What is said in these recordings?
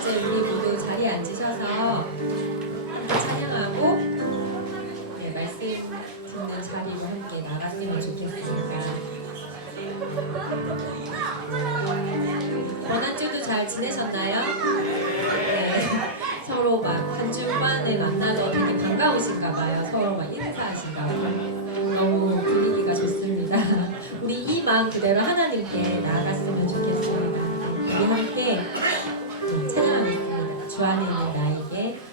이제 우리 모두 자리에 앉으셔서 함께 찬양하고 말씀 듣는 자리로 함께 나갔으면 좋겠습니다. 이번 한 주도 잘 지내셨나요? 네. 서로 막 한 주만에 만나서 되게 반가우신가 봐요. 서로 막 인사하신가 봐요. 너무 분위기가 좋습니다. 우리 이 마음 그대로 하나님께 나아갔으면 좋겠습니다. 우리 함께 찬양하겠습니다. 주 안에 있는 나에게.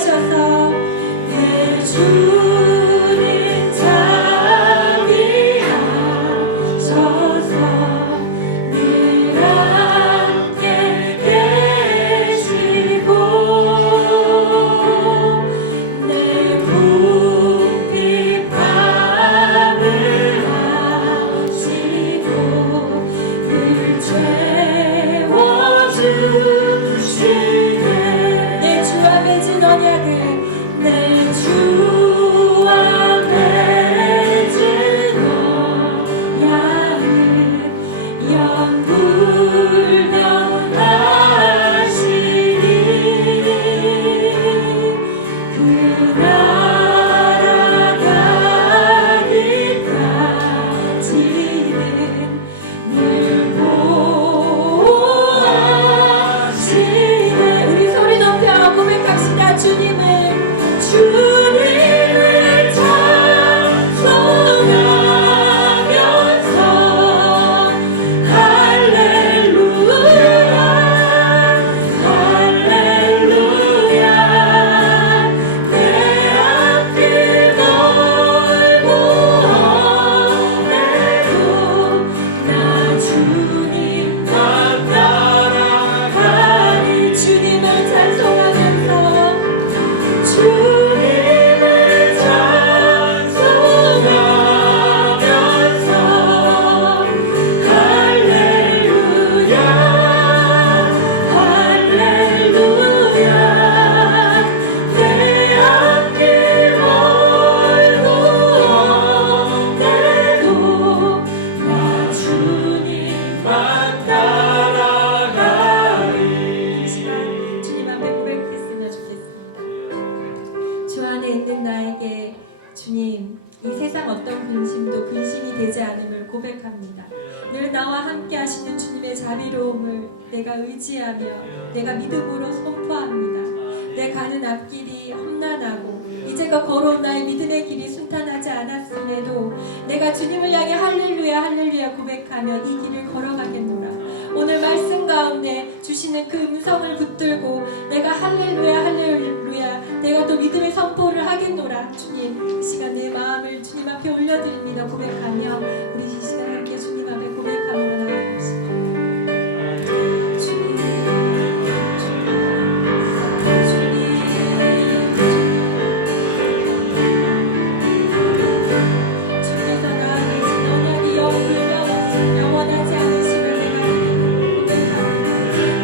일어나셔서 내 주님 자리에 서서 늘 함께 계시고 내 부피 밤을 하시고 늘 채워주시네. 내 주와 맺은 언약을 내 주와 맺은 언약을 영불변하시니 그 나라 가기까지는 늘 보호하시네. 우리 소리 높여 고백합시다. 주님을 찬송하면서 할렐루야 할렐루야 내 앞길 멀고 험해도 나 주님만 따라가리. 주님을 찬송하면서 주님을 찬송하면서 할렐루야 할렐루야 내 앞길 멀고 험해도 나 주님만 따라가리. 이 시간 주님 앞에 고백했으면 좋겠습니다. 주 안에 있는 나에게 주님 이 세상 어떤 근심도 근심이 되지 않음을 고백합니다. 늘 나와 함께 하시는 주님의 자비로움을 내가 의지하며 내가 믿음으로 선포합니다. 내 가는 앞길이 험난하고 이제껏 걸어온 나의 믿음의 길이 순탄하지 않았음에도 내가 주님을 향해 할렐루야 할렐루야 고백하며 이 길을 걸어가겠노라. 오늘 말씀 가운데 주시는 그 음성을 붙들고 내가 할렐루야 할렐루야 내가 또 믿음의 선포를 하겠노라. 주님 이 시간 내 마음을 주님 앞에 올려드립니다. 고백하며 우리 이 시간 함께 주님 앞에 고백하며 나아갑시다. 주님 주께서 나에게 진 언약이 영원하지 않으심을 내가 고백합니다.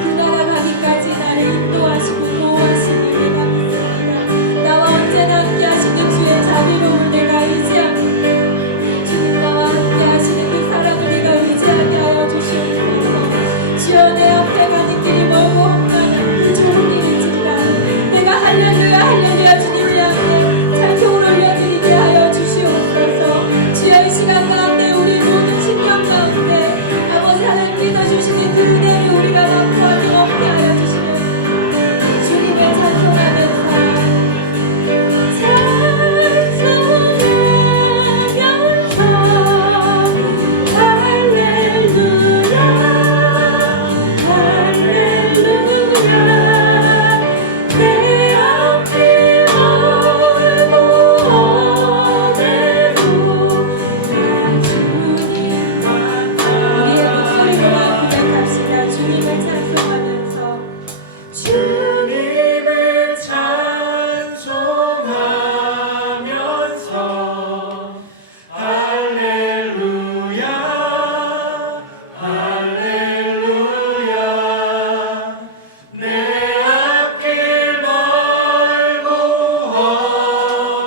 그 나라 가기까지 나를 인도하시고 보호하심을 내가 믿습니다. 나와 언제나 함께 하시는 주의 자비로움을 내가 의지합니다. 주님 나와 함께 하시는 그 사랑을 내가 의지하게 하여 주시옵소서. 주여 내 앞에 가는 길이 멀고 험난한 그 좋은 길이지만 내가 할렐루야 할렐루야 주님을 향해 찬송을 올려드리게 하여 주시옵소서. 주여 이 시간 가운데 우리 모든 신경 가운데 아버지 하나님 믿어주시는 그 은혜를 우리가 받고 어김없게 하여 주시는 주님을 찬송하면서 할렐루야 할렐루야 내 앞길 멀고 험해도 나 주님만 우리의 목소리로만 고백합시다. 주님을 찬송하면서 주님을 찬송하면서 할렐루야 할렐루야 내 앞길 멀고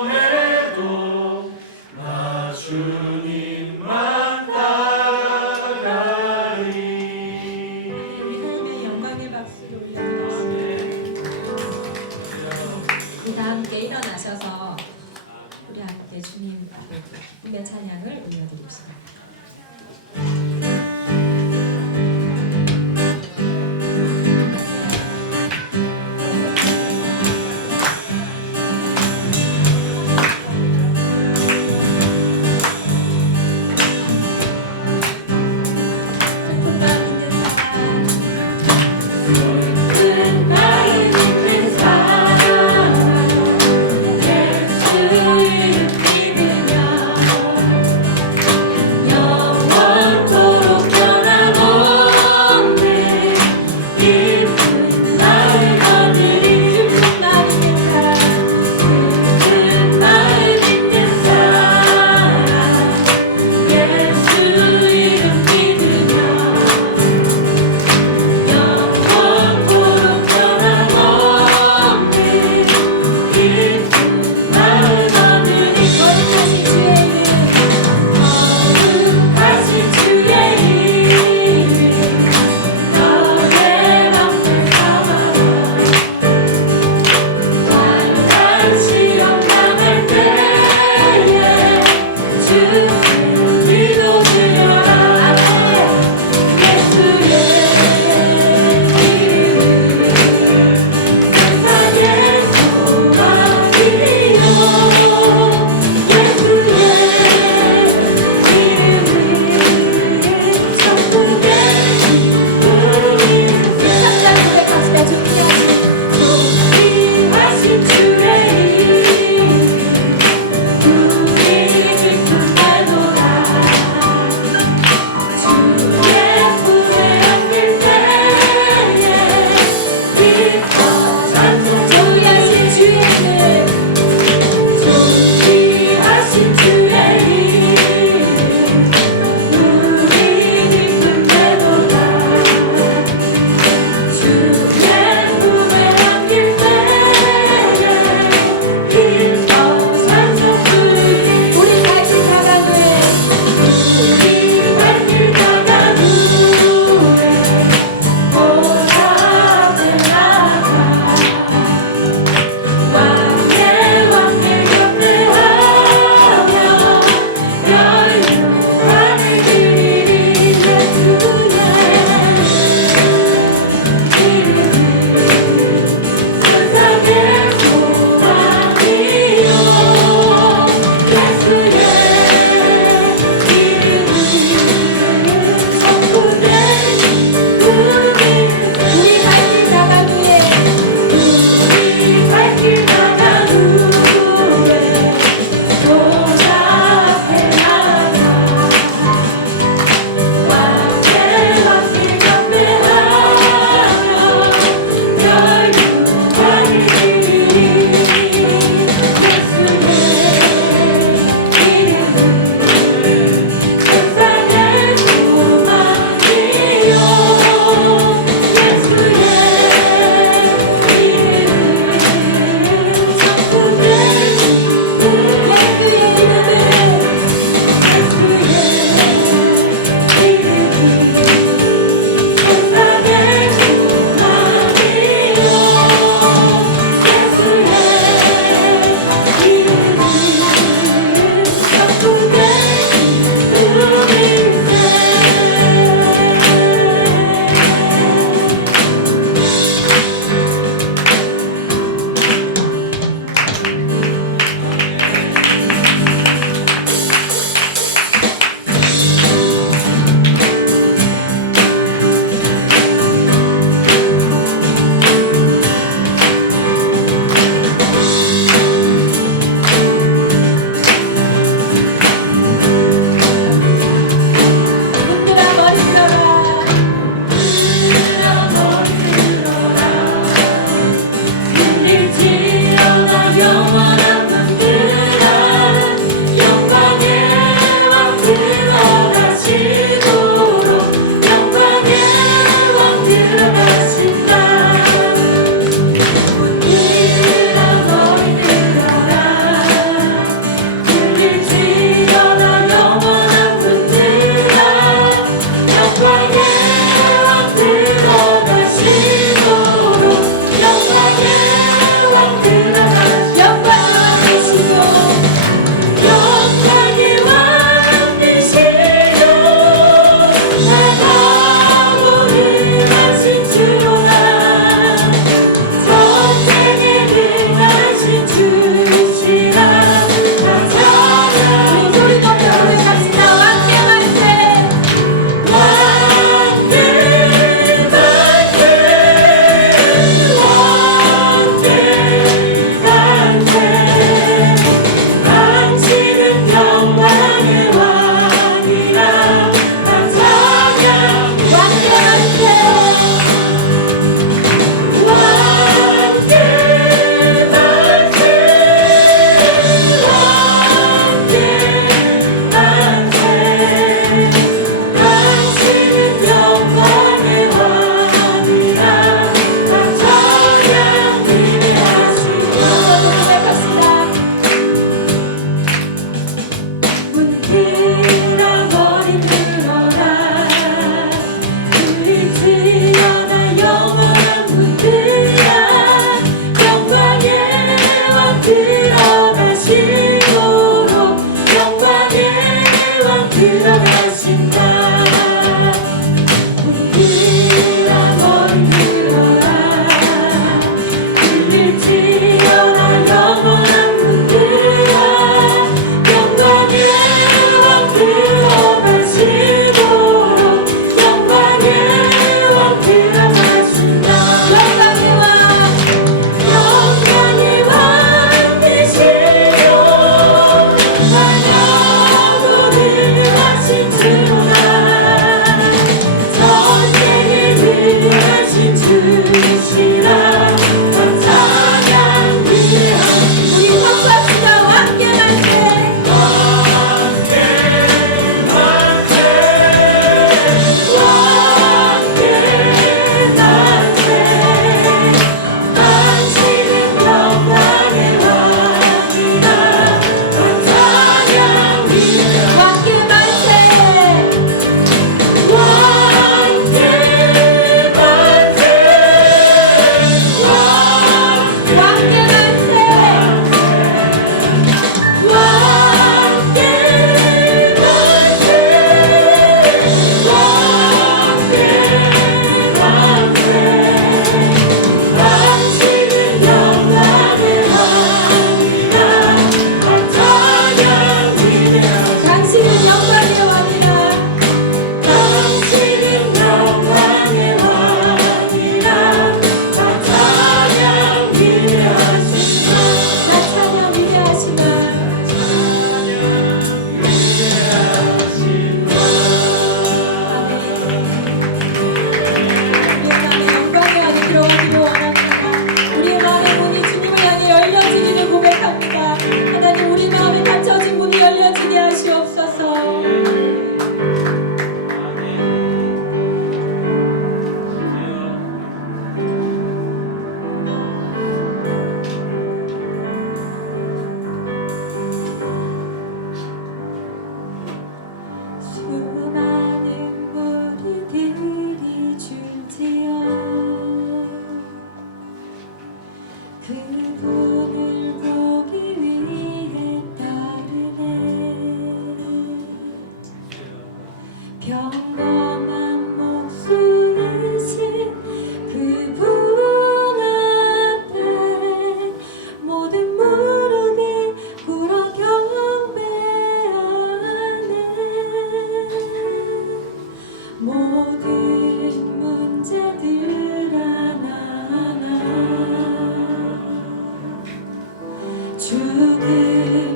험해도 나 주님만 따라가리. 우리 하나님의 영광의 박수를 올려드리겠습니다. 우리 다 함께 일어나셔서 우리 함께 주님 앞에 기쁨의 찬양을 올려드립시다. 슬픈 마음 있는 사람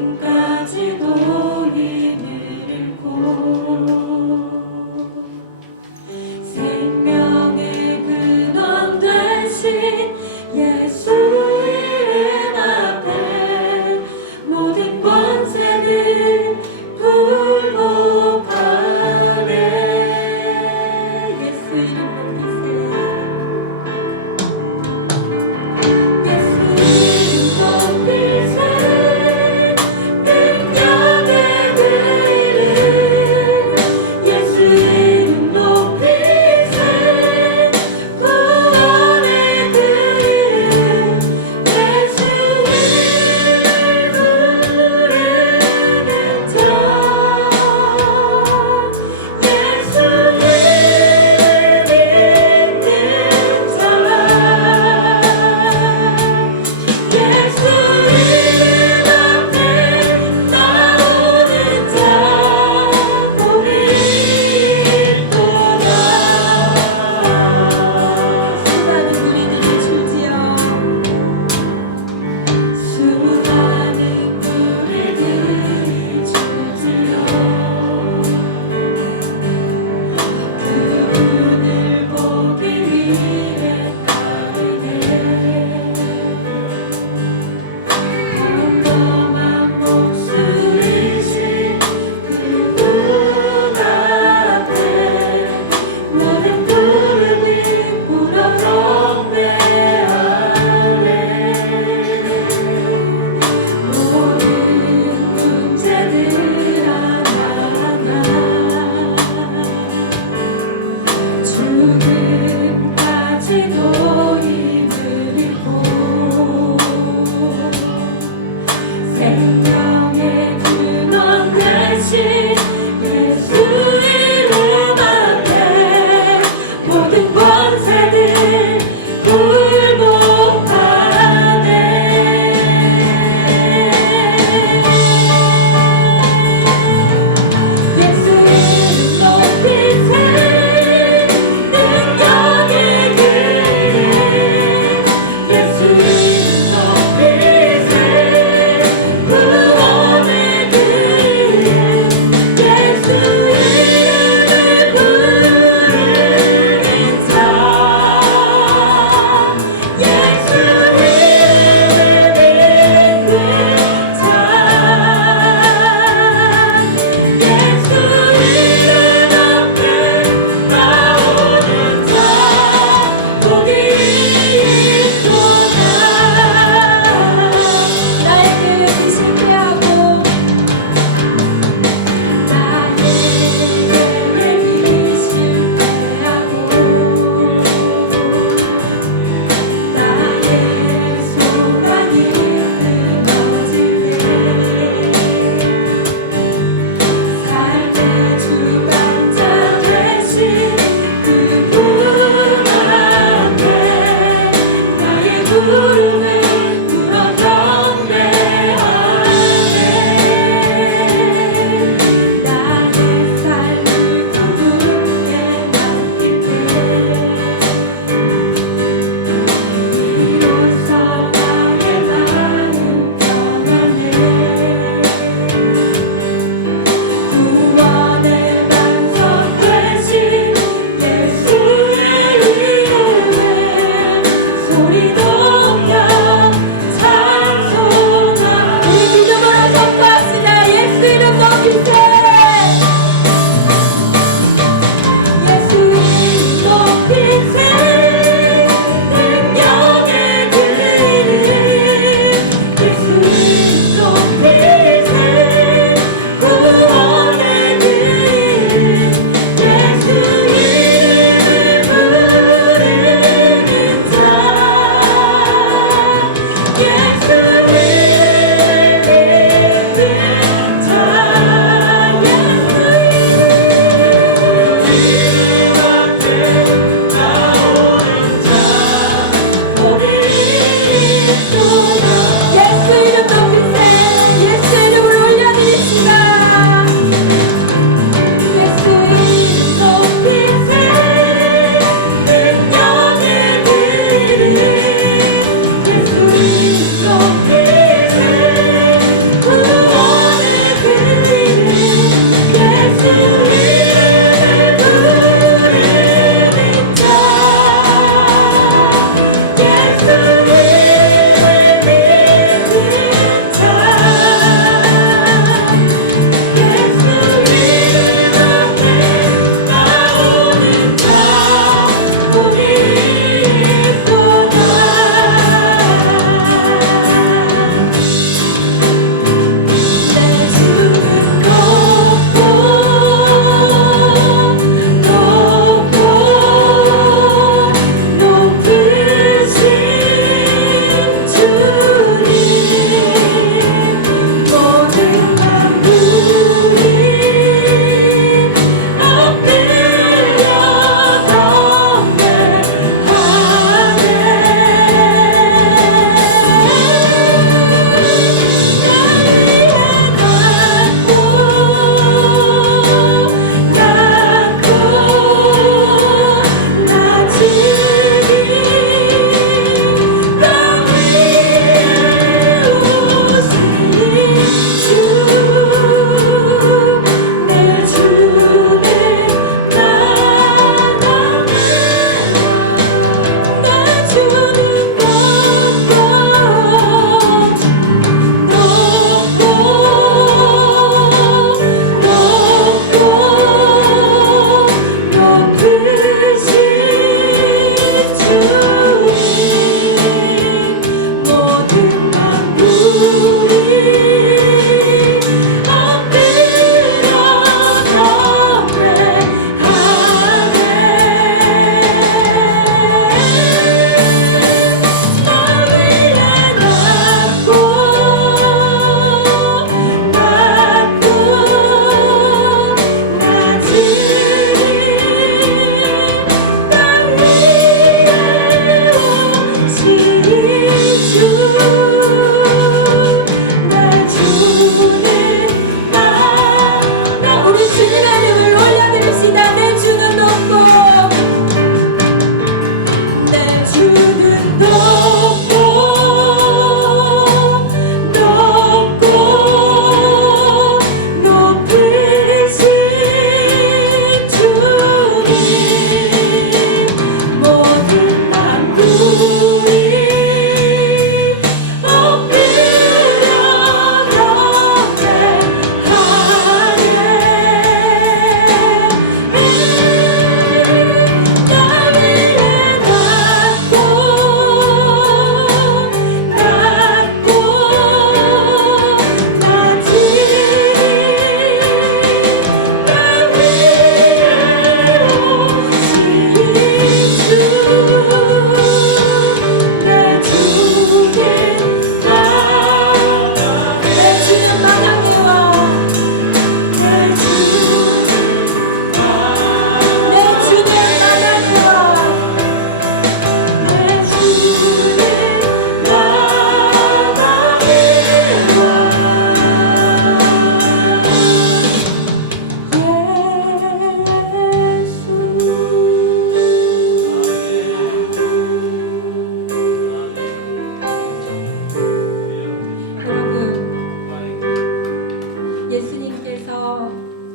죽음까지도 힘을 잃고 생명의 근원 되신 예수 이름 앞에 모든 권세는 굴복하네. 예수 이름 높이세요. 예수 이름 높이세요.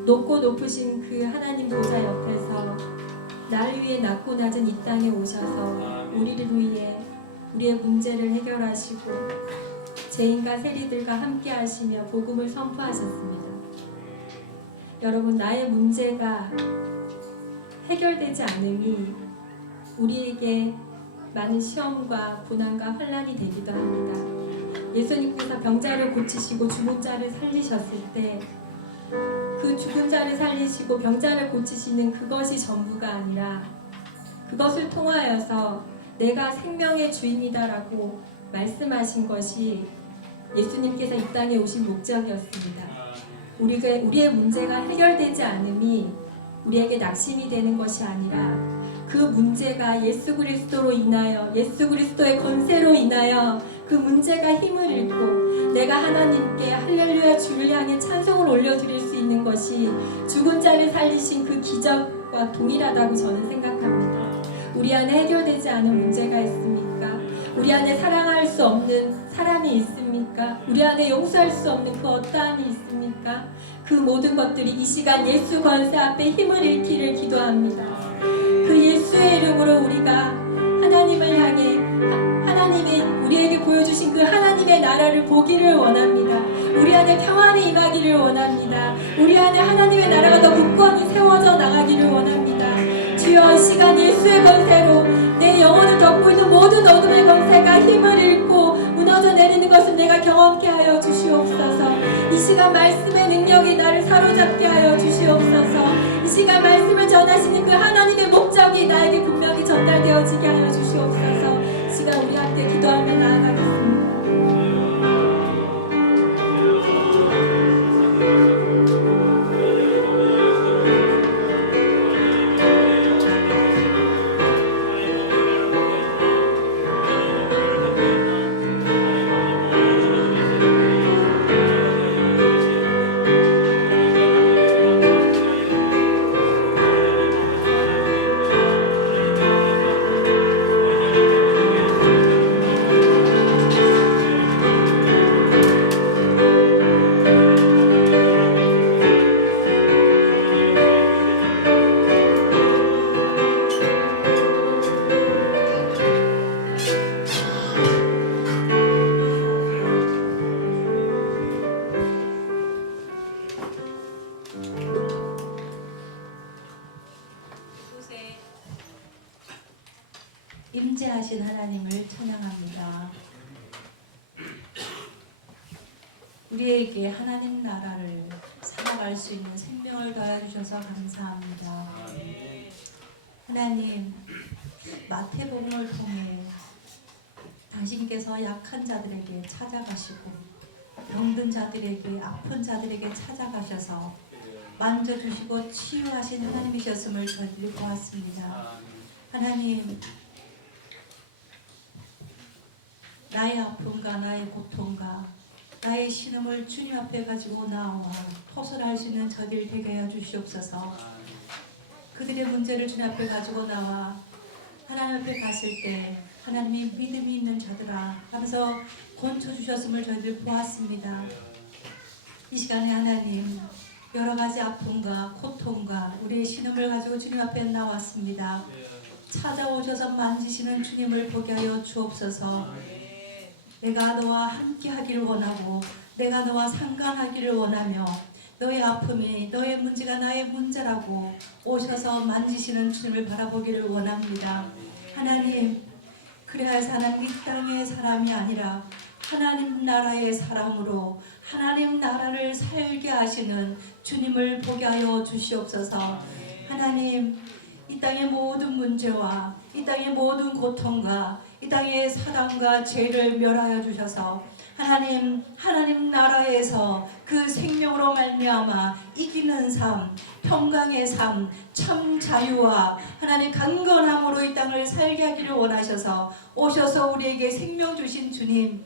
높고 높으신 그 하나님 보좌 옆에서 나를 위해 낮고 낮은 이 땅에 오셔서 우리를 위해 우리의 문제를 해결하시고 죄인과 세리들과 함께 하시며 복음을 선포하셨습니다. 여러분, 나의 문제가 해결되지 않음이 우리에게 많은 시험과 고난과 환난이 되기도 합니다. 예수님께서 병자를 고치시고 죽은 자를 살리셨을 때 그 죽은 자를 살리시고 병자를 고치시는 그것이 전부가 아니라 그것을 통하여서 내가 생명의 주인이다라고 말씀하신 것이 예수님께서 이 땅에 오신 목적이었습니다. 우리의 문제가 해결되지 않음이 우리에게 낙심이 되는 것이 아니라 그 문제가 예수 그리스도로 인하여 예수 그리스도의 권세로 인하여 그 문제가 힘을 잃고 내가 하나님께 할렐루야 주를 향해 찬송을 올려드릴 수 있는 것이 죽은 자를 살리신 그 기적과 동일하다고 저는 생각합니다. 우리 안에 해결되지 않은 문제가 있습니까? 우리 안에 사랑할 수 없는 사람이 있습니까? 우리 안에 용서할 수 없는 그 어떠함이 있습니까? 그 모든 것들이 이 시간 예수 권세 앞에 힘을 잃기를 기도합니다. 그 예수의 이름으로 우리가 하나님을 향해 하나님이 우리에게 보여주신 그 하나님의 나라를 보기를 원합니다. 우리 안에 평안이 임하기를 원합니다. 우리 안에 하나님의 나라가 더 굳건히 세워져 나가기를 원합니다. 주여, 이 시간 예수의 권세로 내 영혼을 덮고 있는 모든 어둠의 권세가 힘을 잃고 무너져 내리는 것을 내가 경험케 하여 주시옵소서. 이 시간 말씀의 능력이 나를 사로잡게 하여 주시옵소서. 이 시간 말씀을 전하시는 그 하나님의 목적이 나에게 분명히 전달되어지게 하여 주시옵소서. 이 시간 우리 함께 기도하며 나아가겠습니다. 임재하신 하나님을 찬양합니다. 우리에게 하나님 나라를 살아갈 수 있는 생명을 더해주셔서 감사합니다. 하나님, 마태복음을 통해 당신께서 약한 자들에게 찾아가시고 병든 자들에게 아픈 자들에게 찾아가셔서 만져주시고 치유하신 하나님이셨음을 저희들이 보았습니다. 하나님, 나의 아픔과 나의 고통과 나의 신음을 주님 앞에 가지고 나와 토설할 수 있는 저들 되게 하여 주시옵소서. 그들의 문제를 주님 앞에 가지고 나와 하나님 앞에 갔을 때 하나님이 믿음이 있는 자들아 하면서 권쳐주셨음을 저희들 보았습니다. 이 시간에 하나님, 여러 가지 아픔과 고통과 우리의 신음을 가지고 주님 앞에 나왔습니다. 찾아오셔서 만지시는 주님을 보게 하여 주옵소서. 내가 너와 함께 하기를 원하고 내가 너와 상관하기를 원하며 너의 아픔이 너의 문제가 나의 문제라고 오셔서 만지시는 주님을 바라보기를 원합니다. 하나님, 그래야 해서 하나님 이 땅의 사람이 아니라 하나님 나라의 사람으로 하나님 나라를 살게 하시는 주님을 보게 하여 주시옵소서. 하나님, 이 땅의 모든 문제와 이 땅의 모든 고통과 이 땅의 사단과 죄를 멸하여 주셔서 하나님 나라에서 그 생명으로 말미암아 이기는 삶, 평강의 삶, 참 자유와 하나님 강건함으로 이 땅을 살게 하기를 원하셔서 오셔서 우리에게 생명 주신 주님,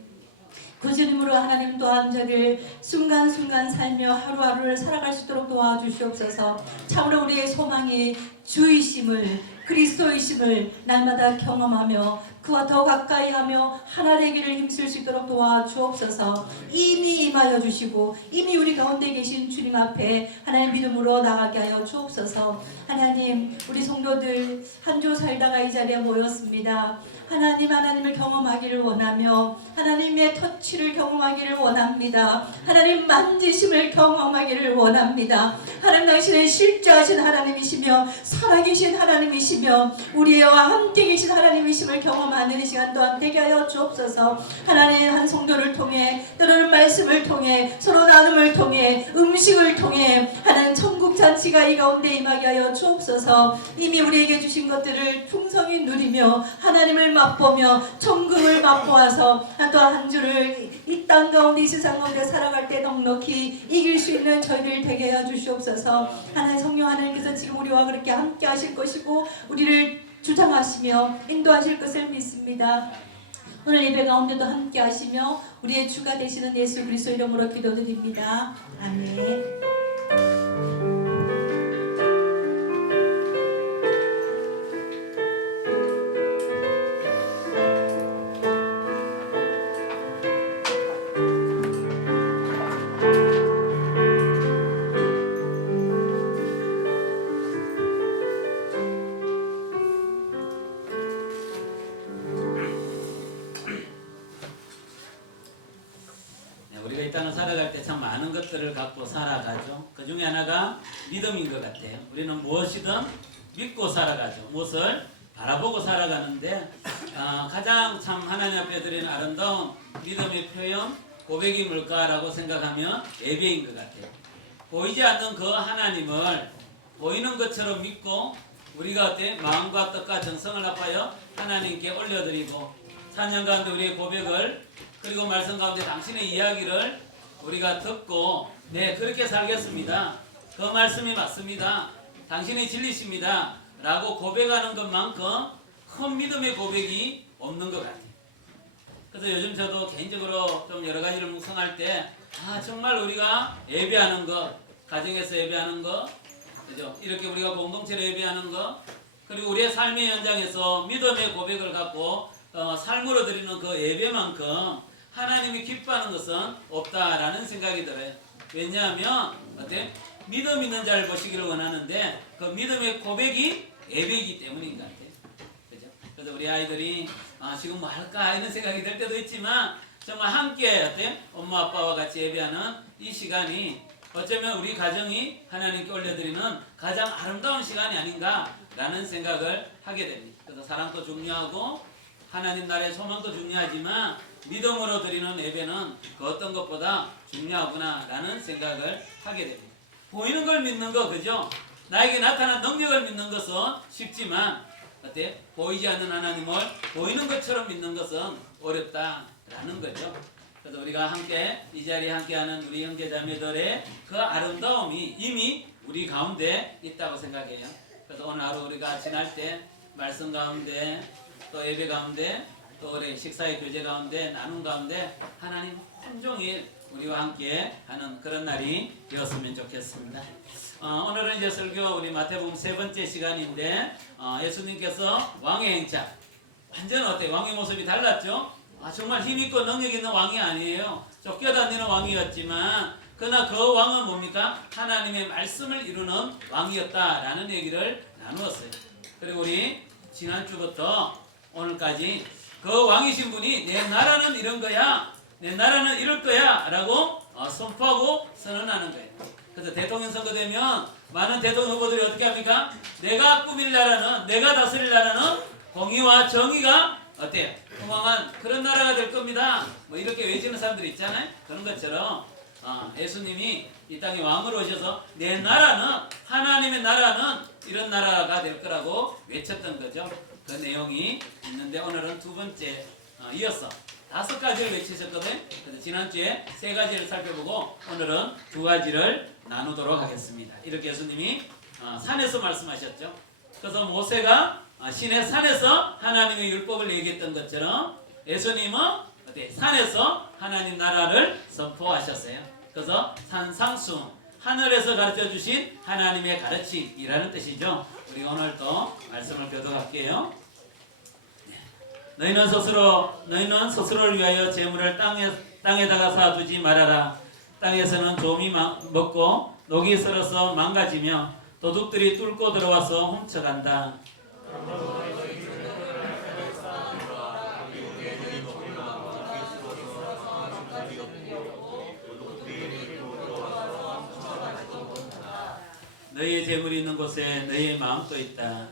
그 주님으로 하나님 또한 저를 순간순간 살며 하루하루를 살아갈 수 있도록 도와주시옵소서. 참으로 우리의 소망이 주이심을 그리스도이심을 날마다 경험하며 그와 더 가까이하며 하나 되기를 힘쓸 수 있도록 도와주옵소서. 이미 임하여 주시고 이미 우리 가운데 계신 주님 앞에 하나님 믿음으로 나가게 하여 주옵소서. 하나님, 우리 성도들 한 주 살다가 이 자리에 모였습니다. 하나님을 경험하기를 원하며 하나님의 터치를 경험하기를 원합니다. 하나님 만지심을 경험하기를 원합니다. 하나님, 당신은 실제하신 하나님이시며 살아계신 하나님이시며 우리와 함께 계신 하나님이심을 경험하는 이 시간 또한 되게 하여 주옵소서. 하나님, 한 성도를 통해 때로는 말씀을 통해 서로 나눔을 통해 음식을 통해 하나님 천국 잔치가 이 가운데 임하게 하여 주옵소서. 이미 우리에게 주신 것들을 풍성히 누리며 하나님을 맛보며 천국을 맛보아서 또 한 주를 이 땅 가운데 이 세상 가운데 살아갈 때 넉넉히 이길 수 있는 저희를 되게 하여 주시옵소서. 하나님, 성령 하나님께서 지금 우리와 그렇게 함께 하실 것이고 우리를 주장하시며 인도하실 것을 믿습니다. 오늘 예배 가운데도 함께 하시며 우리의 주가 되시는 예수 그리스도 이름으로 기도드립니다. 아멘. 우리가 이 땅을 살아갈 때 참 많은 것들을 갖고 살아가죠. 그 중에 하나가 믿음인 것 같아요. 우리는 무엇이든 믿고 살아가죠. 무엇을 바라보고 살아가는데 가장 참 하나님 앞에 드리는 아름다운 믿음의 표현, 고백이 뭘까라고 생각하면 예배인 것 같아요. 보이지 않는 그 하나님을 보이는 것처럼 믿고 우리가 어때? 마음과 뜻과 정성을 합하여 하나님께 올려드리고 4년 가운데 우리의 고백을 그리고 말씀 가운데 당신의 이야기를 우리가 듣고 네, 그렇게 살겠습니다. 그 말씀이 맞습니다. 당신의 진리십니다. 라고 고백하는 것만큼 큰 믿음의 고백이 없는 것 같아요. 그래서 요즘 저도 개인적으로 좀 여러 가지를 묵상할 때 정말 우리가 예배하는 것, 가정에서 예배하는 것, 그죠? 이렇게 우리가 공동체로 예배하는 것, 그리고 우리의 삶의 현장에서 믿음의 고백을 갖고 삶으로 드리는 그 예배만큼 하나님이 기뻐하는 것은 없다라는 생각이 들어요. 왜냐하면 어때? 믿음 있는 자를 보시기를 원하는데 그 믿음의 고백이 예배이기 때문인 것 같아요. 그죠? 그래서 우리 아이들이 지금 뭐 할까 이런 생각이 들 때도 있지만 정말 함께 어때? 엄마 아빠와 같이 예배하는 이 시간이 어쩌면 우리 가정이 하나님께 올려드리는 가장 아름다운 시간이 아닌가라는 생각을 하게 됩니다. 그래서 사랑도 중요하고 하나님 나라의 소망도 중요하지만 믿음으로 드리는 예배는 그 어떤 것보다 중요하구나라는 생각을 하게 됩니다. 보이는 걸 믿는 거, 그죠? 나에게 나타난 능력을 믿는 것은 쉽지만 어때? 보이지 않는 하나님을 보이는 것처럼 믿는 것은 어렵다라는 거죠. 그래서 우리가 함께 이 자리에 함께하는 우리 형제자매들의 그 아름다움이 이미 우리 가운데 있다고 생각해요. 그래서 오늘 하루 우리가 지날 때 말씀 가운데 또 예배 가운데 또 우리 식사의 교제 가운데 나눔 가운데 하나님 온종일 우리와 함께 하는 그런 날이 되었으면 좋겠습니다. 오늘은 이제 설교 우리 마태복음 3번째 시간인데 예수님께서 왕의 행차 완전 어때요? 왕의 모습이 달랐죠? 정말 힘있고 능력 있는 왕이 아니에요. 쫓겨다니는 왕이었지만 그러나 그 왕은 뭡니까? 하나님의 말씀을 이루는 왕이었다라는 얘기를 나누었어요. 그리고 우리 지난주부터 오늘까지 그 왕이신 분이 내 나라는 이런 거야, 내 나라는 이럴 거야 라고 선포하고 선언하는 거예요. 그래서 대통령 선거 되면 많은 대통령 후보들이 어떻게 합니까? 내가 꾸밀 나라는, 내가 다스릴 나라는 공의와 정의가 어때요? 통황한 그런 나라가 될 겁니다. 뭐 이렇게 외치는 사람들이 있잖아요. 그런 것처럼 예수님이 이 땅에 왕으로 오셔서 내 나라는, 하나님의 나라는 이런 나라가 될 거라고 외쳤던 거죠. 그 내용이 있는데 오늘은 두 번째 이어서 5가지를 외치셨거든요. 그래서 지난주에 3가지를 살펴보고 오늘은 2가지를 나누도록 하겠습니다. 이렇게 예수님이 산에서 말씀하셨죠. 그래서 모세가 신의 산에서 하나님의 율법을 얘기했던 것처럼 예수님은 산에서 하나님 나라를 선포하셨어요. 그래서 산상수훈 하늘에서 가르쳐 주신 하나님의 가르침이라는 뜻이죠. 우리 오늘 또 말씀을 교독할게요. 너희는 스스로를 위하여 재물을 땅에다가 쌓아두지 말아라. 땅에서는 좀이 먹고 녹이 슬어서 망가지며 도둑들이 뚫고 들어와서 훔쳐간다. 너희의 재물이 있는 곳에 너희의 마음도 있다.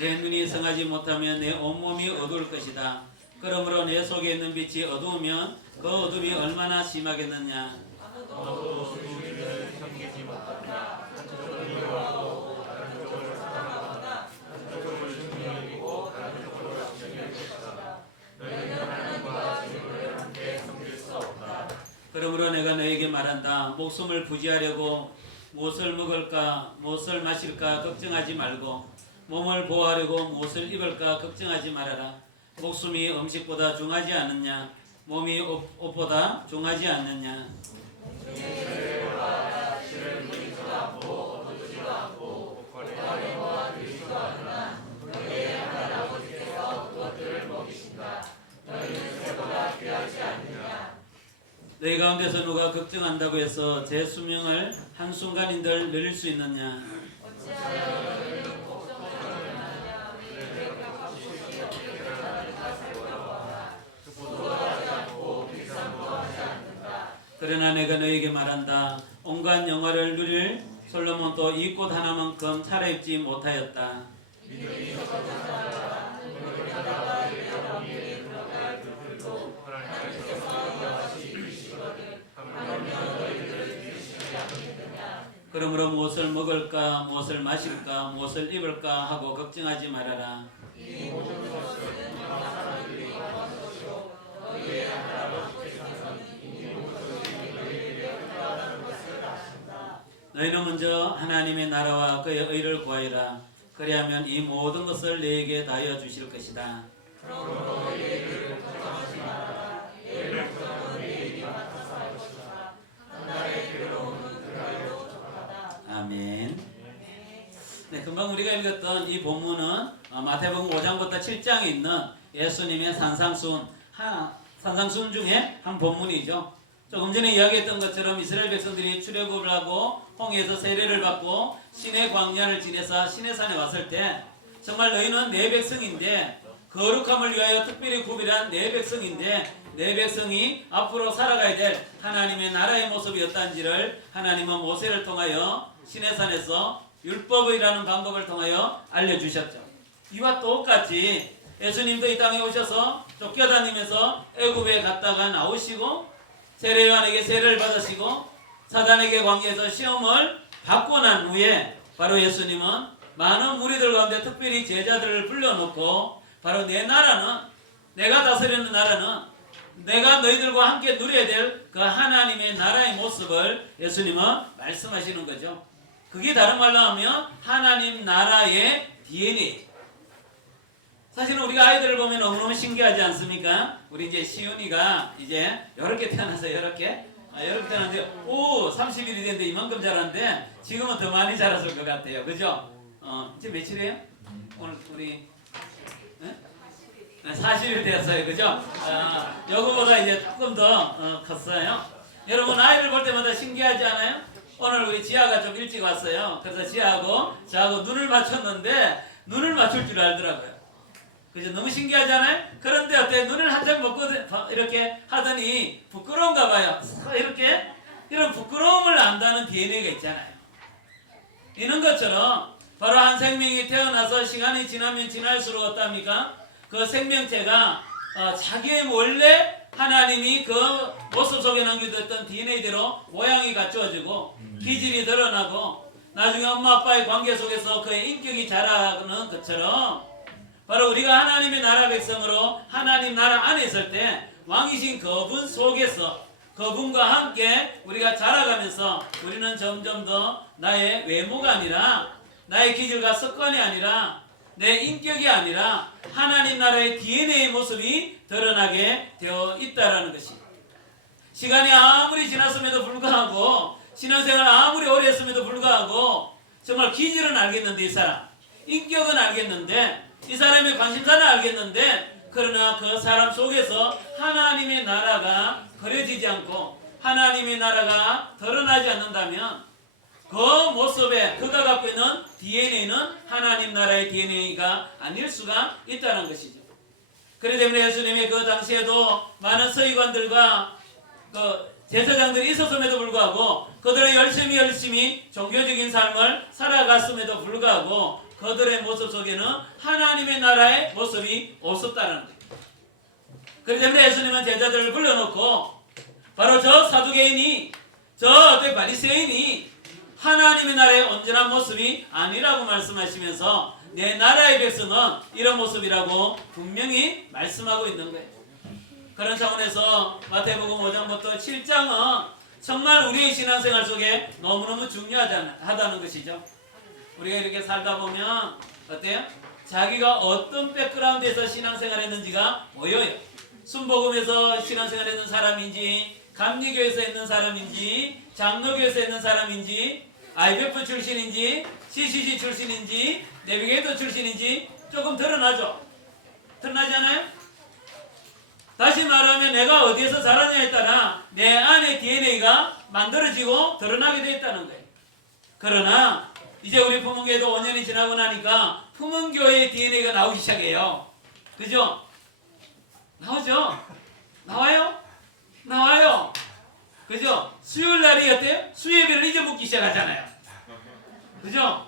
내 눈이 성하지 못하면 내 온몸이 어두울 것이다. 그러므로 내 속에 있는 빛이 어두우면 그 어둠이 얼마나 심하겠느냐. 그러므로 내가 너에게 말한다. 목숨을 부지하려고 무엇을 먹을까 무엇을 마실까 걱정하지 말고 몸을 보호하려고 무엇을 입을까 걱정하지 말아라. 목숨이 음식보다 중하지 않느냐 몸이 옷보다 중하지 않느냐. 너희 가운데서 누가 걱정한다고 해서 제 수명을 한순간인들 늘릴 수 있느냐. 그러나 내가 너에게 말한다. 온갖 영화를 누릴 솔로몬도 이 꽃 하나만큼 차려입지 못하였다. 그러므로 무엇을 먹을까 무엇을 마실까 무엇을 입을까 하고 걱정하지 말아라. 너희는 먼저 하나님의 나라와 그의 의를 구하여라. 그리하면 이 모든 것을 너희에게 다하여 주실 것이다. 아멘. 네, 금방 우리가 읽었던 이 본문은 마태복음 5장부터 7장에 있는 예수님의 산상수훈 중에 한 본문이죠. 조금 전에 이야기했던 것처럼 이스라엘 백성들이 출애굽을 하고 홍해에서 세례를 받고 신의 광야를 지내서 시내산에 왔을 때 정말 너희는 내 백성인데 거룩함을 위하여 특별히 구별한 내 백성인데 내 백성이 앞으로 살아가야 될 하나님의 나라의 모습이었단지를 하나님은 모세를 통하여 시내산에서 율법이라는 방법을 통하여 알려주셨죠. 이와 똑같이 예수님도 이 땅에 오셔서 쫓겨다니면서 애굽에 갔다가 나오시고 세례요한에게 세례를 받으시고 사단에게 광야에서 시험을 받고 난 후에 바로 예수님은 많은 무리들 가운데 특별히 제자들을 불러놓고 바로 내 나라는 내가 다스리는 나라는 내가 너희들과 함께 누려야 될 그 하나님의 나라의 모습을 예수님은 말씀하시는 거죠. 그게 다른 말로 하면 하나님 나라의 DNA. 사실은 우리가 아이들을 보면 너무너무 신기하지 않습니까? 우리 이제 시윤이가 이제 이렇게 태어나서 이렇게 태어났는데 30일이 됐는데 이만큼 자랐는데 지금은 더 많이 자랐을 것 같아요. 그죠? 지금 며칠이에요? 오늘 우리 40일 되었어요. 그죠? 요거보다 이제 조금 더 컸어요. 여러분 아이를 볼 때마다 신기하지 않아요? 오늘 우리 지아가 좀 일찍 왔어요. 그래서 지아하고 저하고 눈을 맞췄는데 눈을 맞출 줄 알더라고요. 그죠? 너무 신기하잖아요? 그런데 어때? 눈을 한 점 먹고 이렇게 하더니 부끄러운가 봐요. 이렇게 이런 부끄러움을 안다는 DNA가 있잖아요. 이런 것처럼 바로 한 생명이 태어나서 시간이 지나면 지날수록 어떻습니까? 그 생명체가 자기의 원래 하나님이 그 모습 속에 남겨뒀던 DNA대로 모양이 갖추어지고 기질이 드러나고 나중에 엄마 아빠의 관계 속에서 그의 인격이 자라는 것처럼 바로 우리가 하나님의 나라 백성으로 하나님 나라 안에 있을 때 왕이신 그분 속에서 그분과 함께 우리가 자라가면서 우리는 점점 더 나의 외모가 아니라 나의 기질과 습관이 아니라 내 인격이 아니라 하나님 나라의 DNA의 모습이 드러나게 되어 있다라는 것이. 시간이 아무리 지났음에도 불구하고 신앙생활 아무리 오래 했음에도 불구하고 정말 기질은 알겠는데 이 사람 인격은 알겠는데 이 사람의 관심사는 알겠는데 그러나 그 사람 속에서 하나님의 나라가 그려지지 않고 하나님의 나라가 드러나지 않는다면 그 모습에 그가 갖고 있는 DNA는 하나님 나라의 DNA가 아닐 수가 있다는 것이죠. 그렇기 때문에 예수님이 그 당시에도 많은 서기관들과 그 제사장들이 있었음에도 불구하고 그들은 열심히 종교적인 삶을 살아갔음에도 불구하고 그들의 모습 속에는 하나님의 나라의 모습이 없었다는 거예요. 그렇기 때문에 예수님은 제자들을 불러놓고 바로 저 사두개인이 저 바리새인이 하나님의 나라의 온전한 모습이 아니라고 말씀하시면서 내 나라의 백성은 이런 모습이라고 분명히 말씀하고 있는 거예요. 그런 차원에서 마태복음 5장부터 7장은 정말 우리의 신앙생활 속에 너무너무 중요하다는 것이죠. 우리가 이렇게 살다 보면 어때요? 자기가 어떤 백그라운드에서 신앙생활 했는지가 보여요. 순복음에서 신앙생활 했는 사람인지 감리교에서 있는 사람인지 장로교에서 있는 사람인지 IBF 출신인지 CCG 출신인지 내비게이터 출신인지 조금 드러나죠. 드러나지 않아요? 다시 말하면 내가 어디에서 자라냐에 따라 내 안에 DNA가 만들어지고 드러나게 되어 있다는 거예요. 그러나 이제 우리 품흥교회도 5년이 지나고 나니까 품흥교회의 DNA가 나오기 시작해요. 그죠? 나오죠? 나와요? 나와요. 그죠? 수요일날이 어때요? 수요일을 잊어먹기 시작하잖아요. 그죠?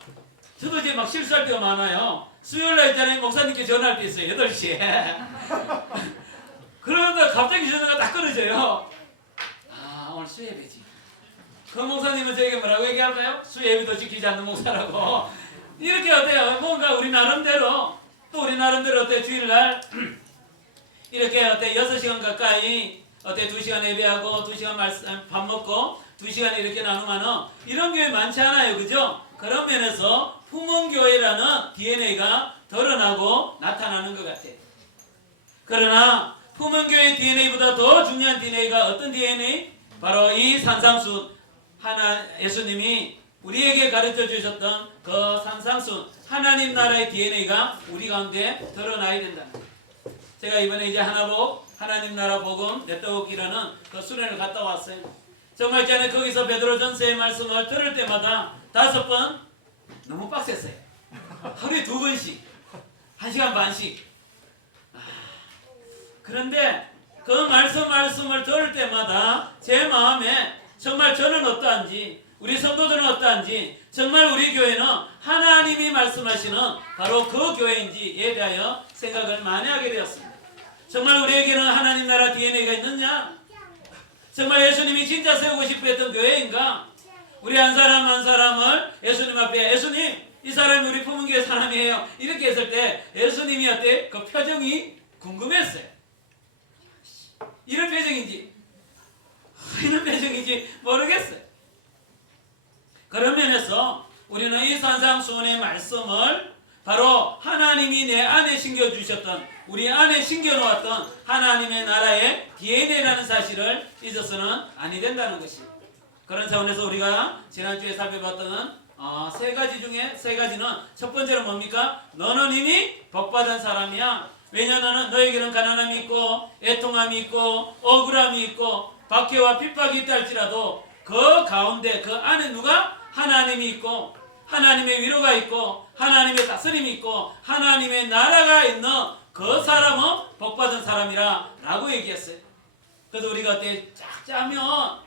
저도 이제 막 실수할 때가 많아요. 수요일날 있잖아요. 목사님께 전화할 때 있어요. 8시에. 그러다 갑자기 전화가 딱 끊어져요. 아, 오늘 수예배지. 그 목사님은 저에게 뭐라고 얘기할까요? 수예배도 지키지 않는 목사라고. 이렇게 어때요? 뭔가 우리 나름대로 또 우리 나름대로 어때요? 주일날 이렇게 어때요? 6시간 가까이 어때요? 2시간 예배하고 2시간 밥 먹고 2시간 이렇게 나누면은 이런 교회 많지 않아요. 그죠? 그런 면에서 품흥교회라는 DNA가 드러나고 나타나는 것 같아요. 그러나 품흥교회 DNA보다 더 중요한 DNA가 어떤 DNA? 바로 이 산상순 예수님이 우리에게 가르쳐 주셨던 그 산상순 하나님 나라의 DNA가 우리 가운데 드러나야 된다는 거예요. 제가 이번에 이제 하나님 나라 복음 넷더욱이라는 그 수련을 갔다 왔어요. 정말 있잖아요. 거기서 베드로전서의 말씀을 들을 때마다 5번 너무 빡셌어요. 하루에 2번씩 1시간 반씩. 그런데 그 말씀을 들을 때마다 제 마음에 정말 저는 어떠한지 우리 성도들은 어떠한지 정말 우리 교회는 하나님이 말씀하시는 바로 그 교회인지에 대하여 생각을 많이 하게 되었습니다. 정말 우리에게는 하나님 나라 DNA가 있느냐? 정말 예수님이 진짜 세우고 싶어 했던 교회인가? 우리 한 사람 한 사람을 예수님 앞에 예수님 이 사람이 우리 품흥교회 사람이에요. 이렇게 했을 때 예수님이 어때? 그 표정이 궁금했어요. 이런 표정인지 모르겠어요. 그런 면에서 우리는 이 산상수훈의 말씀을 바로 하나님이 내 안에 심겨주셨던 우리 안에 심겨놓았던 하나님의 나라의 DNA라는 사실을 잊어서는 아니 된다는 것입니다. 그런 차원에서 우리가 지난주에 살펴봤던 3가지 중에 3가지는 첫 번째로 뭡니까? 너는 이미 복받은 사람이야. 왜냐하면 너에게는 가난함이 있고 애통함이 있고 억울함이 있고 박해와 핍박이 있다 할지라도 그 가운데 그 안에 누가? 하나님이 있고 하나님의 위로가 있고 하나님의 다스림이 있고 하나님의 나라가 있는 그 사람은 복받은 사람이라 라고 얘기했어요. 그래서 우리가 어때 쫙 짜면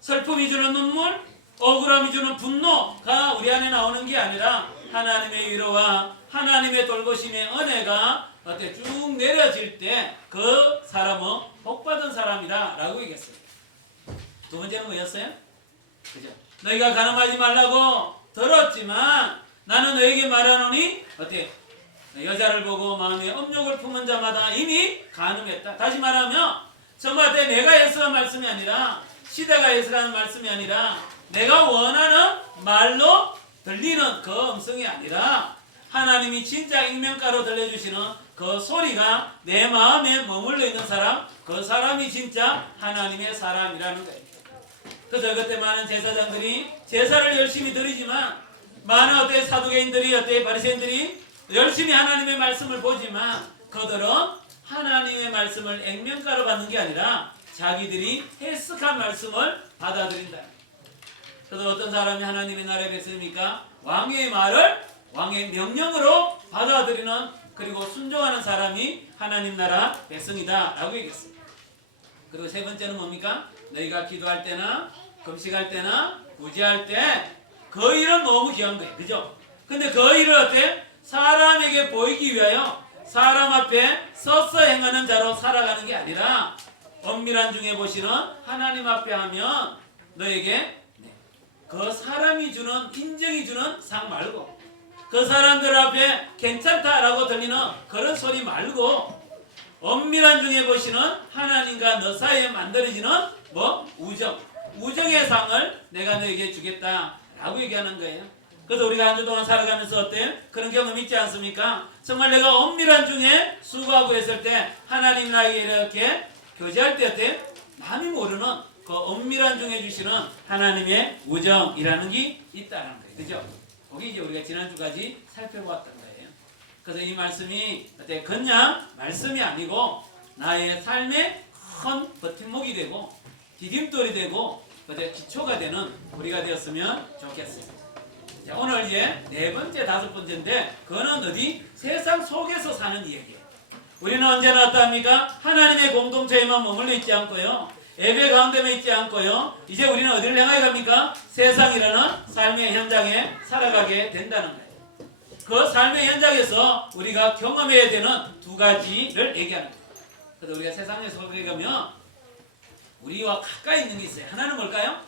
슬픔이 주는 눈물 억울함이 주는 분노가 우리 안에 나오는 게 아니라 하나님의 위로와 하나님의 돌보심의 은혜가 어때 쭉 내려질 때 그 사람은 복받은 사람이다 라고 얘기했어요. 두 번째는 뭐였어요? 그죠? 너희가 가늠하지 말라고 들었지만 나는 너에게 말하노니 어때? 여자를 보고 마음에 음욕을 품은 자마다 이미 가늠했다. 다시 말하면 정말 내가 예수라는 말씀이 아니라 시대가 예수라는 말씀이 아니라 내가 원하는 말로 들리는 그 음성이 아니라 하나님이 진짜 액면가로 들려주시는 그 소리가 내 마음에 머물러 있는 사람, 그 사람이 진짜 하나님의 사람이라는 거예요. 그래서 그때 많은 제사장들이 제사를 열심히 드리지만, 많은 어때 사두개인들이 어때 바리새인들이 열심히 하나님의 말씀을 보지만, 그들은 하나님의 말씀을 액면가로 받는 게 아니라 자기들이 해석한 말씀을 받아들인다. 그래서 어떤 사람이 하나님의 나라의 백성입니까? 왕의 말을 왕의 명령으로 받아들이는, 그리고 순종하는 사람이 하나님 나라 백성이다 라고 얘기했습니다. 그리고 세 번째는 뭡니까? 너희가 기도할 때나 금식할 때나 구제할 때 그 일은 너무 귀한 거예요. 그죠? 근데 그 일을 어때? 사람에게 보이기 위하여 사람 앞에 서서 행하는 자로 살아가는 게 아니라 엄밀한 중에 보시는 하나님 앞에 하면 너에게 그 사람이 주는, 인정이 주는 상 말고, 그 사람들 앞에 괜찮다라고 들리는 그런 소리 말고, 엄밀한 중에 보시는 하나님과 너 사이에 만들어지는 우정의 상을 내가 너에게 주겠다라고 얘기하는 거예요. 그래서 우리가 한 주 동안 살아가면서 어때요? 그런 경험 있지 않습니까? 정말 내가 엄밀한 중에 수고하고 있을 때 하나님 나에게 이렇게 교제할 때 어때요? 남이 모르는 그 엄밀한 중에 주시는 하나님의 우정이라는 게 있다는 거예요. 그죠? 거기 이제 우리가 지난주까지 살펴보았던 거예요. 그래서 이 말씀이 어때? 그냥 말씀이 아니고 나의 삶의 큰 버팀목이 되고 디딤돌이 되고 어때? 기초가 되는 우리가 되었으면 좋겠어요. 자, 오늘 이제 네 번째, 다섯 번째인데, 그거는 어디? 세상 속에서 사는 이야기예요. 우리는 언제나 어떠합니까? 하나님의 공동체에만 머물러 있지 않고요, 예배 가운데만 있지 않고요, 이제 우리는 어디를 향하여 갑니까? 세상이라는 삶의 현장에 살아가게 된다는 거예요. 그 삶의 현장에서 우리가 경험해야 되는 두 가지를 얘기하는 거예요. 그래서 우리가 세상에 속에 가면 우리와 가까이 있는 게 있어요. 하나는 뭘까요?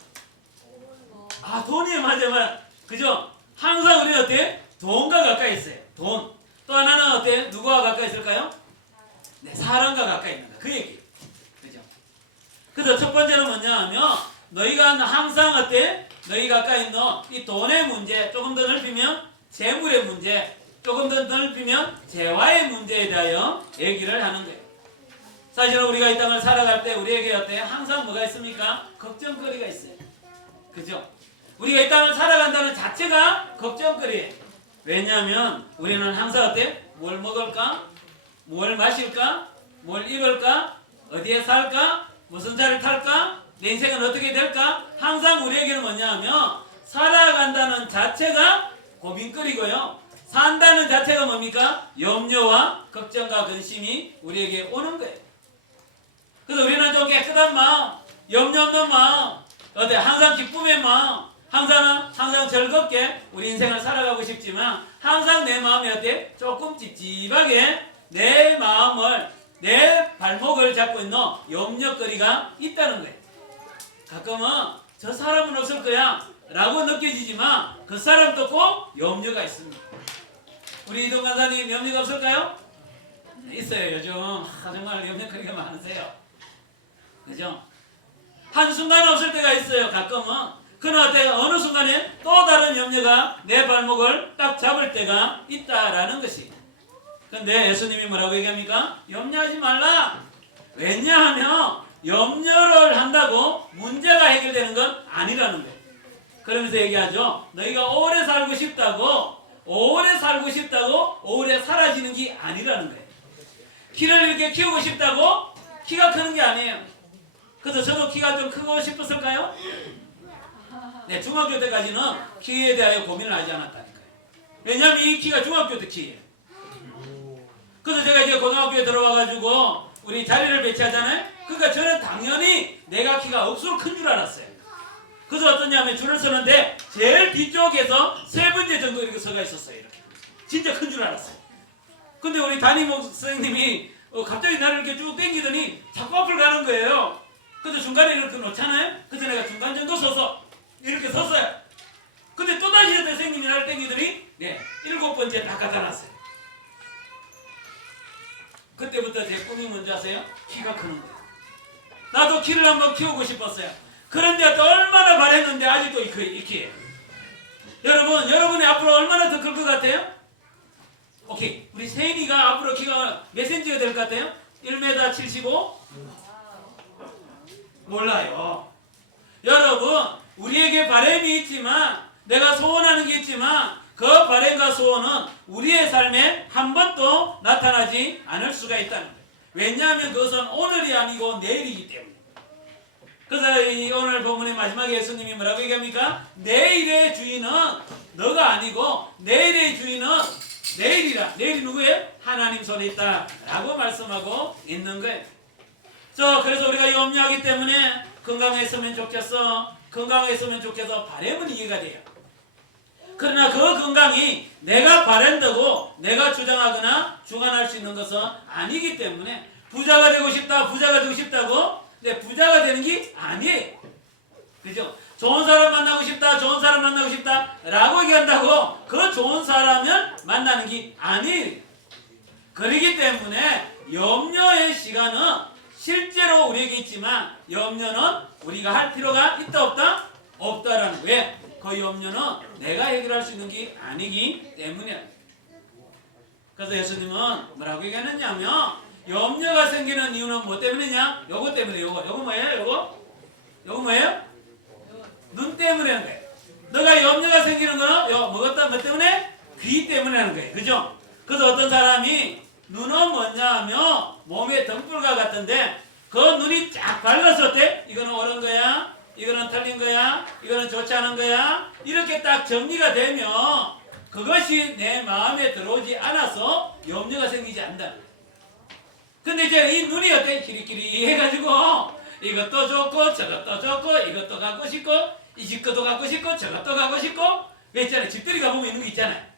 돈이에요. 맞아요. 그죠? 항상 우리는 어때? 돈과 가까이 있어요. 돈. 또 하나는 어때? 누구와 가까이 있을까요? 네, 사람과 가까이 있는 거. 그 얘기예요. 그죠? 그래서 첫 번째는 뭐냐 하면, 너희가 항상 어때? 너희 가까이 있는 이 돈의 문제, 조금 더 넓히면 재물의 문제, 조금 더 넓히면 재화의 문제에 대하여 얘기를 하는 거예요. 사실은 우리가 이 땅을 살아갈 때 우리에게 어때? 항상 뭐가 있습니까? 걱정거리가 있어요. 그죠? 우리가 이 땅을 살아간다는 자체가 걱정거리예요. 왜냐하면 우리는 항상 어때? 뭘 먹을까? 뭘 마실까? 뭘 입을까? 어디에 살까? 무슨 차를 탈까? 내 인생은 어떻게 될까? 항상 우리에게는 뭐냐 하면 살아간다는 자체가 고민거리고요, 산다는 자체가 뭡니까? 염려와 걱정과 근심이 우리에게 오는 거예요. 그래서 우리는 좀 깨끗한 마음, 염려 없는 마음, 어때? 항상 기쁨의 마음, 항상 즐겁게 우리 인생을 살아가고 싶지만, 항상 내 마음이 어때? 조금 찝찝하게 내 마음을, 내 발목을 잡고 있는 염려거리가 있다는 거예요. 가끔은 저 사람은 없을 거야 라고 느껴지지만 그 사람도 꼭 염려가 있습니다. 우리 이동 간사님 염려가 없을까요? 있어요. 요즘 정말 염려거리가 많으세요. 그죠? 한순간 없을 때가 있어요. 가끔은. 그러나 어느 순간에 또 다른 염려가 내 발목을 딱 잡을 때가 있다라는 것이. 근데 예수님이 뭐라고 얘기합니까? 염려하지 말라. 왜냐하면 염려를 한다고 문제가 해결되는 건 아니라는 거예요. 그러면서 얘기하죠. 너희가 오래 살고 싶다고 오래 사라지는 게 아니라는 거예요. 키를 이렇게 키우고 싶다고 키가 크는 게 아니에요. 그래서 저도 키가 좀 크고 싶었을까요? 네, 중학교 때까지는 키에 대하여 고민을 하지 않았다니까요. 왜냐하면 이 키가 중학교 때 키예요. 그래서 제가 이제 고등학교에 들어와가지고 우리 자리를 배치하잖아요. 그러니까 저는 당연히 내가 키가 억수로 큰 줄 알았어요. 그래서 어떠냐면 줄을 서는데 제일 뒤쪽에서 세 번째 정도 이렇게 서가 있었어요. 이렇게 진짜 큰 줄 알았어요. 근데 우리 담임 선생님이 갑자기 나를 이렇게 쭉 당기더니 자꾸 앞을 가는 거예요. 그래서 중간에 이렇게 놓잖아요. 그래서 내가 중간 정도 서서 이렇게 섰어요. 근데 또다시 선생님이 나를 당기더니 7번째 딱 갖다 놨어요. 그때부터 제 꿈이 뭔지 아세요? 키가 크는 거예요. 나도 키를 한번 키우고 싶었어요. 그런데 또 얼마나 바랬는데 아직도 이 키예요. 여러분이 앞으로 얼마나 더 클 것 같아요? 오케이. 우리 세인이가 앞으로 키가 몇 cm가 될 것 같아요? 1m 75? 몰라요. 여러분, 우리에게 바람이 있지만, 내가 소원하는 게 있지만, 그 바람과 소원은 우리의 삶에 한 번도 나타나지 않을 수가 있다는 거예요. 왜냐하면 그것은 오늘이 아니고 내일이기 때문에. 그래서 이 오늘 본문의 마지막에 예수님이 뭐라고 얘기합니까? 내일의 주인은 너가 아니고 내일의 주인은 내일이라. 내일이 누구예요? 하나님 손에 있다 라고 말씀하고 있는 거예요. 그래서 우리가 염려하기 때문에 건강했으면 좋겠어, 건강했으면 좋겠어, 바람은 이해가 돼요. 그러나 그 건강이 내가 바란다고 내가 주장하거나 주관할 수 있는 것은 아니기 때문에 부자가 되고 싶다, 부자가 되고 싶다고 근데 부자가 되는 게 아니에요. 그죠? 좋은 사람 만나고 싶다, 좋은 사람 만나고 싶다 라고 얘기한다고 그 좋은 사람을 만나는 게 아니에요. 그렇기 때문에 염려의 시간은 실제로 우리에게 있지만 염려는 우리가 할 필요가 있다 없다? 없다라는 거예요. 그 염려는 내가 해결할 수 있는 게 아니기 때문이야. 그래서 예수님은 뭐라고 얘기하느냐면 염려가 생기는 이유는 뭐 때문이냐? 요거 때문에. 요거 뭐예요? 요거 뭐예요? 눈 때문에 하는 거예요. 너가 염려가 생기는 거는 뭐 때문에? 귀 때문에 하는 거예요. 그죠? 그래서 어떤 사람이 눈은 뭐냐 하면 몸에 등불과 같은데 그 눈이 쫙 밝았을 때 이거는 옳은 거야, 이거는 틀린 거야, 이거는 좋지 않은 거야 이렇게 딱 정리가 되면 그것이 내 마음에 들어오지 않아서 염려가 생기지 않는다. 근데 이제 이 눈이 어때? 키리키리 해가지고 이것도 좋고 저것도 좋고 이것도 갖고 싶고 이 집것도 갖고 싶고 저것도 갖고 싶고 왜 있잖아요. 집들이 가보면 있는 거 있잖아요.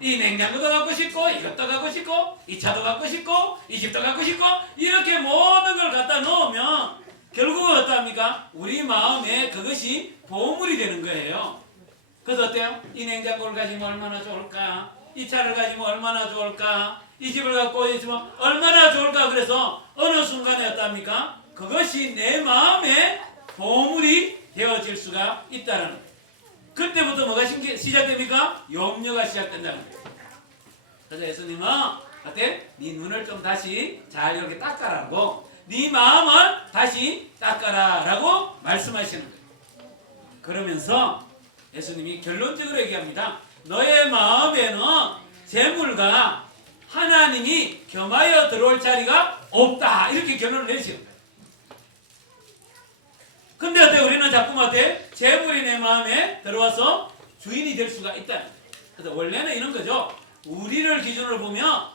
이 냉장고도 갖고 싶고 이것도 갖고 싶고 이 차도 갖고 싶고 이 집도 갖고 싶고 이렇게 모든 걸 갖다 놓으면 결국은 어떠합니까? 우리 마음에 그것이 보물이 되는 거예요. 그래서 어때요? 이 냉장고를 가지면 얼마나 좋을까? 이 차를 가지면 얼마나 좋을까? 이 집을 갖고 있으면 얼마나 좋을까? 그래서 어느 순간에 어떠합니까? 그것이 내 마음에 보물이 되어질 수가 있다는 거예요. 그때부터 뭐가 시작됩니까? 염려가 시작된다는 거예요. 그래서 예수님은 어때? 네 눈을 좀 다시 잘 이렇게 닦아라고 네 마음을 다시 닦아라 라고 말씀하시는 거예요. 그러면서 예수님이 결론적으로 얘기합니다. 너의 마음에는 재물과 하나님이 겸하여 들어올 자리가 없다. 이렇게 결론을 내리시는 거예요. 근데 어때? 우리는 자꾸만 어때? 재물이 내 마음에 들어와서 주인이 될 수가 있다는 거예요. 그래서 원래는 이런 거죠. 우리를 기준으로 보면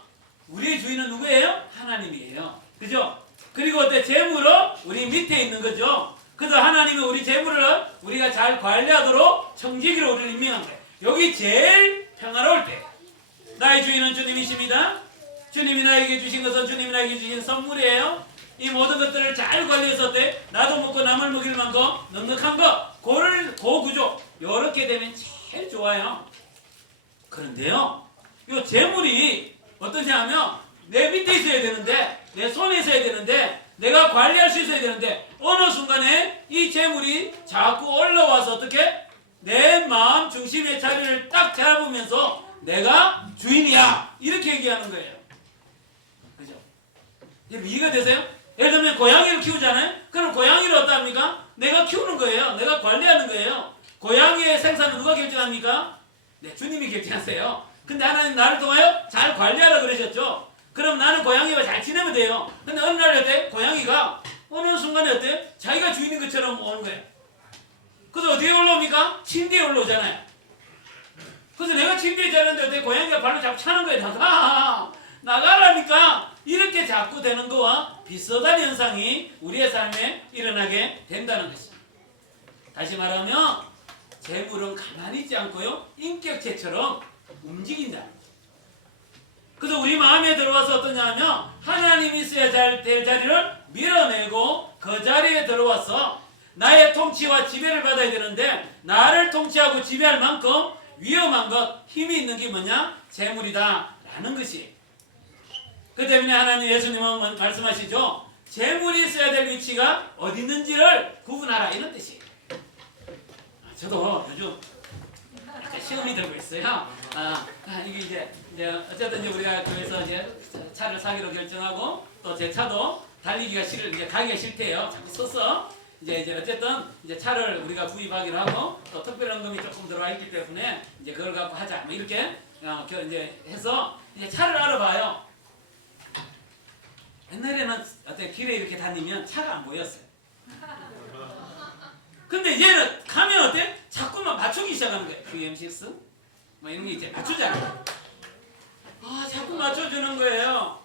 우리의 주인은 누구예요? 하나님이에요. 그죠? 그리고 어때? 재물은 우리 밑에 있는 거죠. 그래서 하나님은 우리 재물을 우리가 잘 관리하도록 청지기로 우리를 임명한 거예요. 여기 제일 평화로울 때 나의 주인은 주님이십니다. 주님이 나에게 주신 것은 주님이 나에게 주신 선물이에요. 이 모든 것들을 잘 관리해서 어때? 나도 먹고 남을 먹일 만큼 넉넉한 거 고구조 요렇게 되면 제일 좋아요. 그런데요 요 재물이 어떠냐 하면 내 밑에 있어야 되는데 내 손에 있어야 되는데 내가 관리할 수 있어야 되는데 어느 순간에 이 재물이 자꾸 올라와서 어떻게? 내 마음 중심의 자리를 딱 잡으면서 내가 주인이야 이렇게 얘기하는 거예요. 그죠? 이해가 되세요? 예를 들면 고양이를 키우잖아요. 그럼 고양이를 어떠합니까? 내가 키우는 거예요. 내가 관리하는 거예요. 고양이의 생산은 누가 결정합니까? 네, 주님이 결정하세요. 근데 하나님 나를 통하여 잘 관리하라 그러셨죠. 그럼 나는 고양이와 잘 지내면 돼요. 근데 어느 날 어때? 고양이가 어느 순간에 어때? 자기가 주인인 것처럼 오는 거예요. 그래서 어디에 올라옵니까? 침대에 올라오잖아요. 그래서 내가 침대에 자는데 어때? 고양이가 발로 자꾸 차는 거예요. 나가라니까 이렇게 자꾸 되는 거와 비슷한 현상이 우리의 삶에 일어나게 된다는 것입니다. 다시 말하면 재물은 가만히 있지 않고요. 인격체처럼 움직인다. 그래서 우리 마음에 들어와서 어떠냐 하면 하나님이 있어야 될 자리를 밀어내고 그 자리에 들어와서 나의 통치와 지배를 받아야 되는데 나를 통치하고 지배할 만큼 위험한 것, 힘이 있는 게 뭐냐? 재물이다 라는 것이에요. 그 때문에 하나님 예수님은 말씀하시죠. 재물이 있어야 될 위치가 어디 있는지를 구분하라 이런 뜻이에요. 저도 요즘 시험이 들고 있어요. 이게 이제 어쨌든 이제 우리가 교회에서 이제 차를 사기로 결정하고 또 제 차도 달리기가 이제 가기가 싫대요. 자꾸 써서 이제 어쨌든 이제 차를 우리가 구입하기로 하고 또 특별연금이 조금 들어와 있기 때문에 이제 그걸 갖고 하자 뭐 이렇게 이제 해서 이제 차를 알아봐요. 옛날에는 어때 길에 이렇게 다니면 차가 안 보였어요. 근데 얘는 가면 어때? 자꾸만 맞추기 시작하는 거예요. VM6 뭐 이런 게 이제 맞추잖아요. 자꾸 맞춰주는 거예요.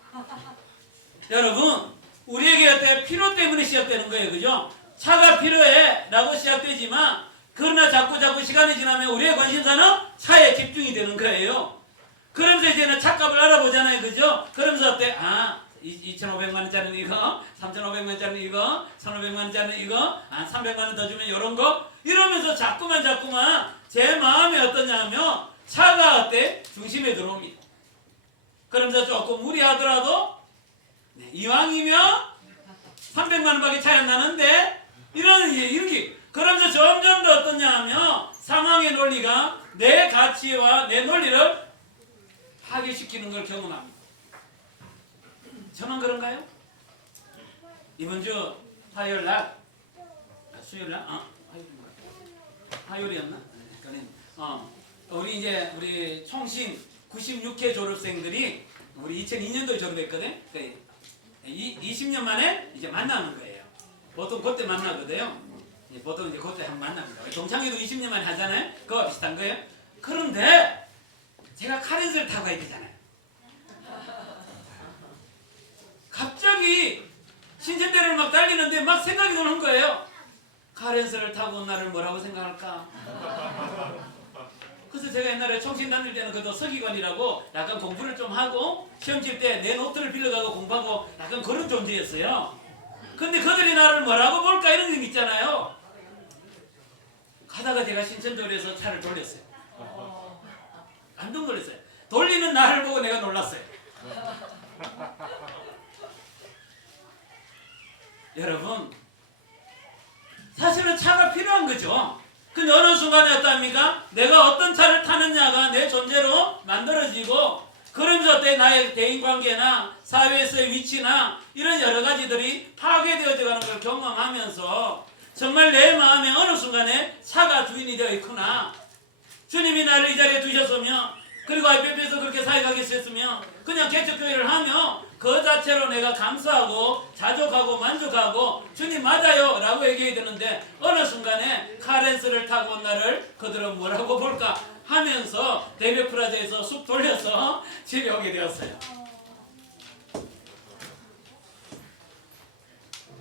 여러분, 우리에게 어때? 필요 때문에 시작되는 거예요. 그죠? 차가 필요해 라고 시작되지만 그러나 자꾸 시간이 지나면 우리의 관심사는 차에 집중이 되는 거예요. 그러면서 이제는 차값을 알아보잖아요. 그죠? 그러면서 어때? 2,500만 원짜리는 이거, 3,500만 원짜리는 이거, 1,500만 원짜리는 이거, 300만 원 더 주면 이런 거 이러면서 자꾸만 제 마음이 어떠냐면 차가 어때? 중심에 들어옵니다. 그러면서 조금 무리하더라도 이왕이면 300만 원밖에 차이 안 나는데 이렇게 그러면서 점점 더 어떠냐면 상황의 논리가 내 가치와 내 논리를 파괴시키는 걸 경험합니다. 저만 그런가요? 이번 주 화요일 날, 수요일 날, 화요일이었나? 우리 총신 96회 졸업생들이 우리 2002년도에 졸업했거든. 20년 만에 이제 만나는 거예요. 보통 그때 만나거든요. 보통 이제 그때 한번 만납니다. 동창회도 20년 만에 하잖아요. 그거와 비슷한 거예요. 그런데 제가 카렌스를 타고 가야 되잖아요. 갑자기 신천대를 막 달리는데 막 생각이 드는 거예요. 카렌스를 타고 온 나를 뭐라고 생각할까? 그래서 제가 옛날에 총신 다닐 때는 그래도 서기관이라고 약간 공부를 좀 하고 시험 칠 때 내 노트를 빌려가고 공부하고 약간 그런 존재였어요. 근데 그들이 나를 뭐라고 볼까 이런 게 있잖아요. 가다가 제가 신천도에서 차를 돌렸어요. 깜짝 놀랐어요. 돌리는 나를 보고 내가 놀랐어요. 여러분, 사실은 차가 필요한 거죠. 근데 어느 순간에 어떠합니까? 내가 어떤 차를 타느냐가 내 존재로 만들어지고 그러면서 나의 대인관계나 사회에서의 위치나 이런 여러 가지들이 파괴되어져 가는 걸 경험하면서 정말 내 마음에 어느 순간에 차가 주인이 되어 있구나. 주님이 나를 이 자리에 두셨으며 그리고 IPF에서 그렇게 사역하게 했으며 그냥 개척교회를 하며 그 자체로 내가 감사하고 자족하고 만족하고 주님 맞아요 라고 얘기해야 되는데 어느 순간에 카렌스를 타고 온 나를 그들은 뭐라고 볼까 하면서 대배 프라자에서 쑥 돌려서 집에 오게 되었어요.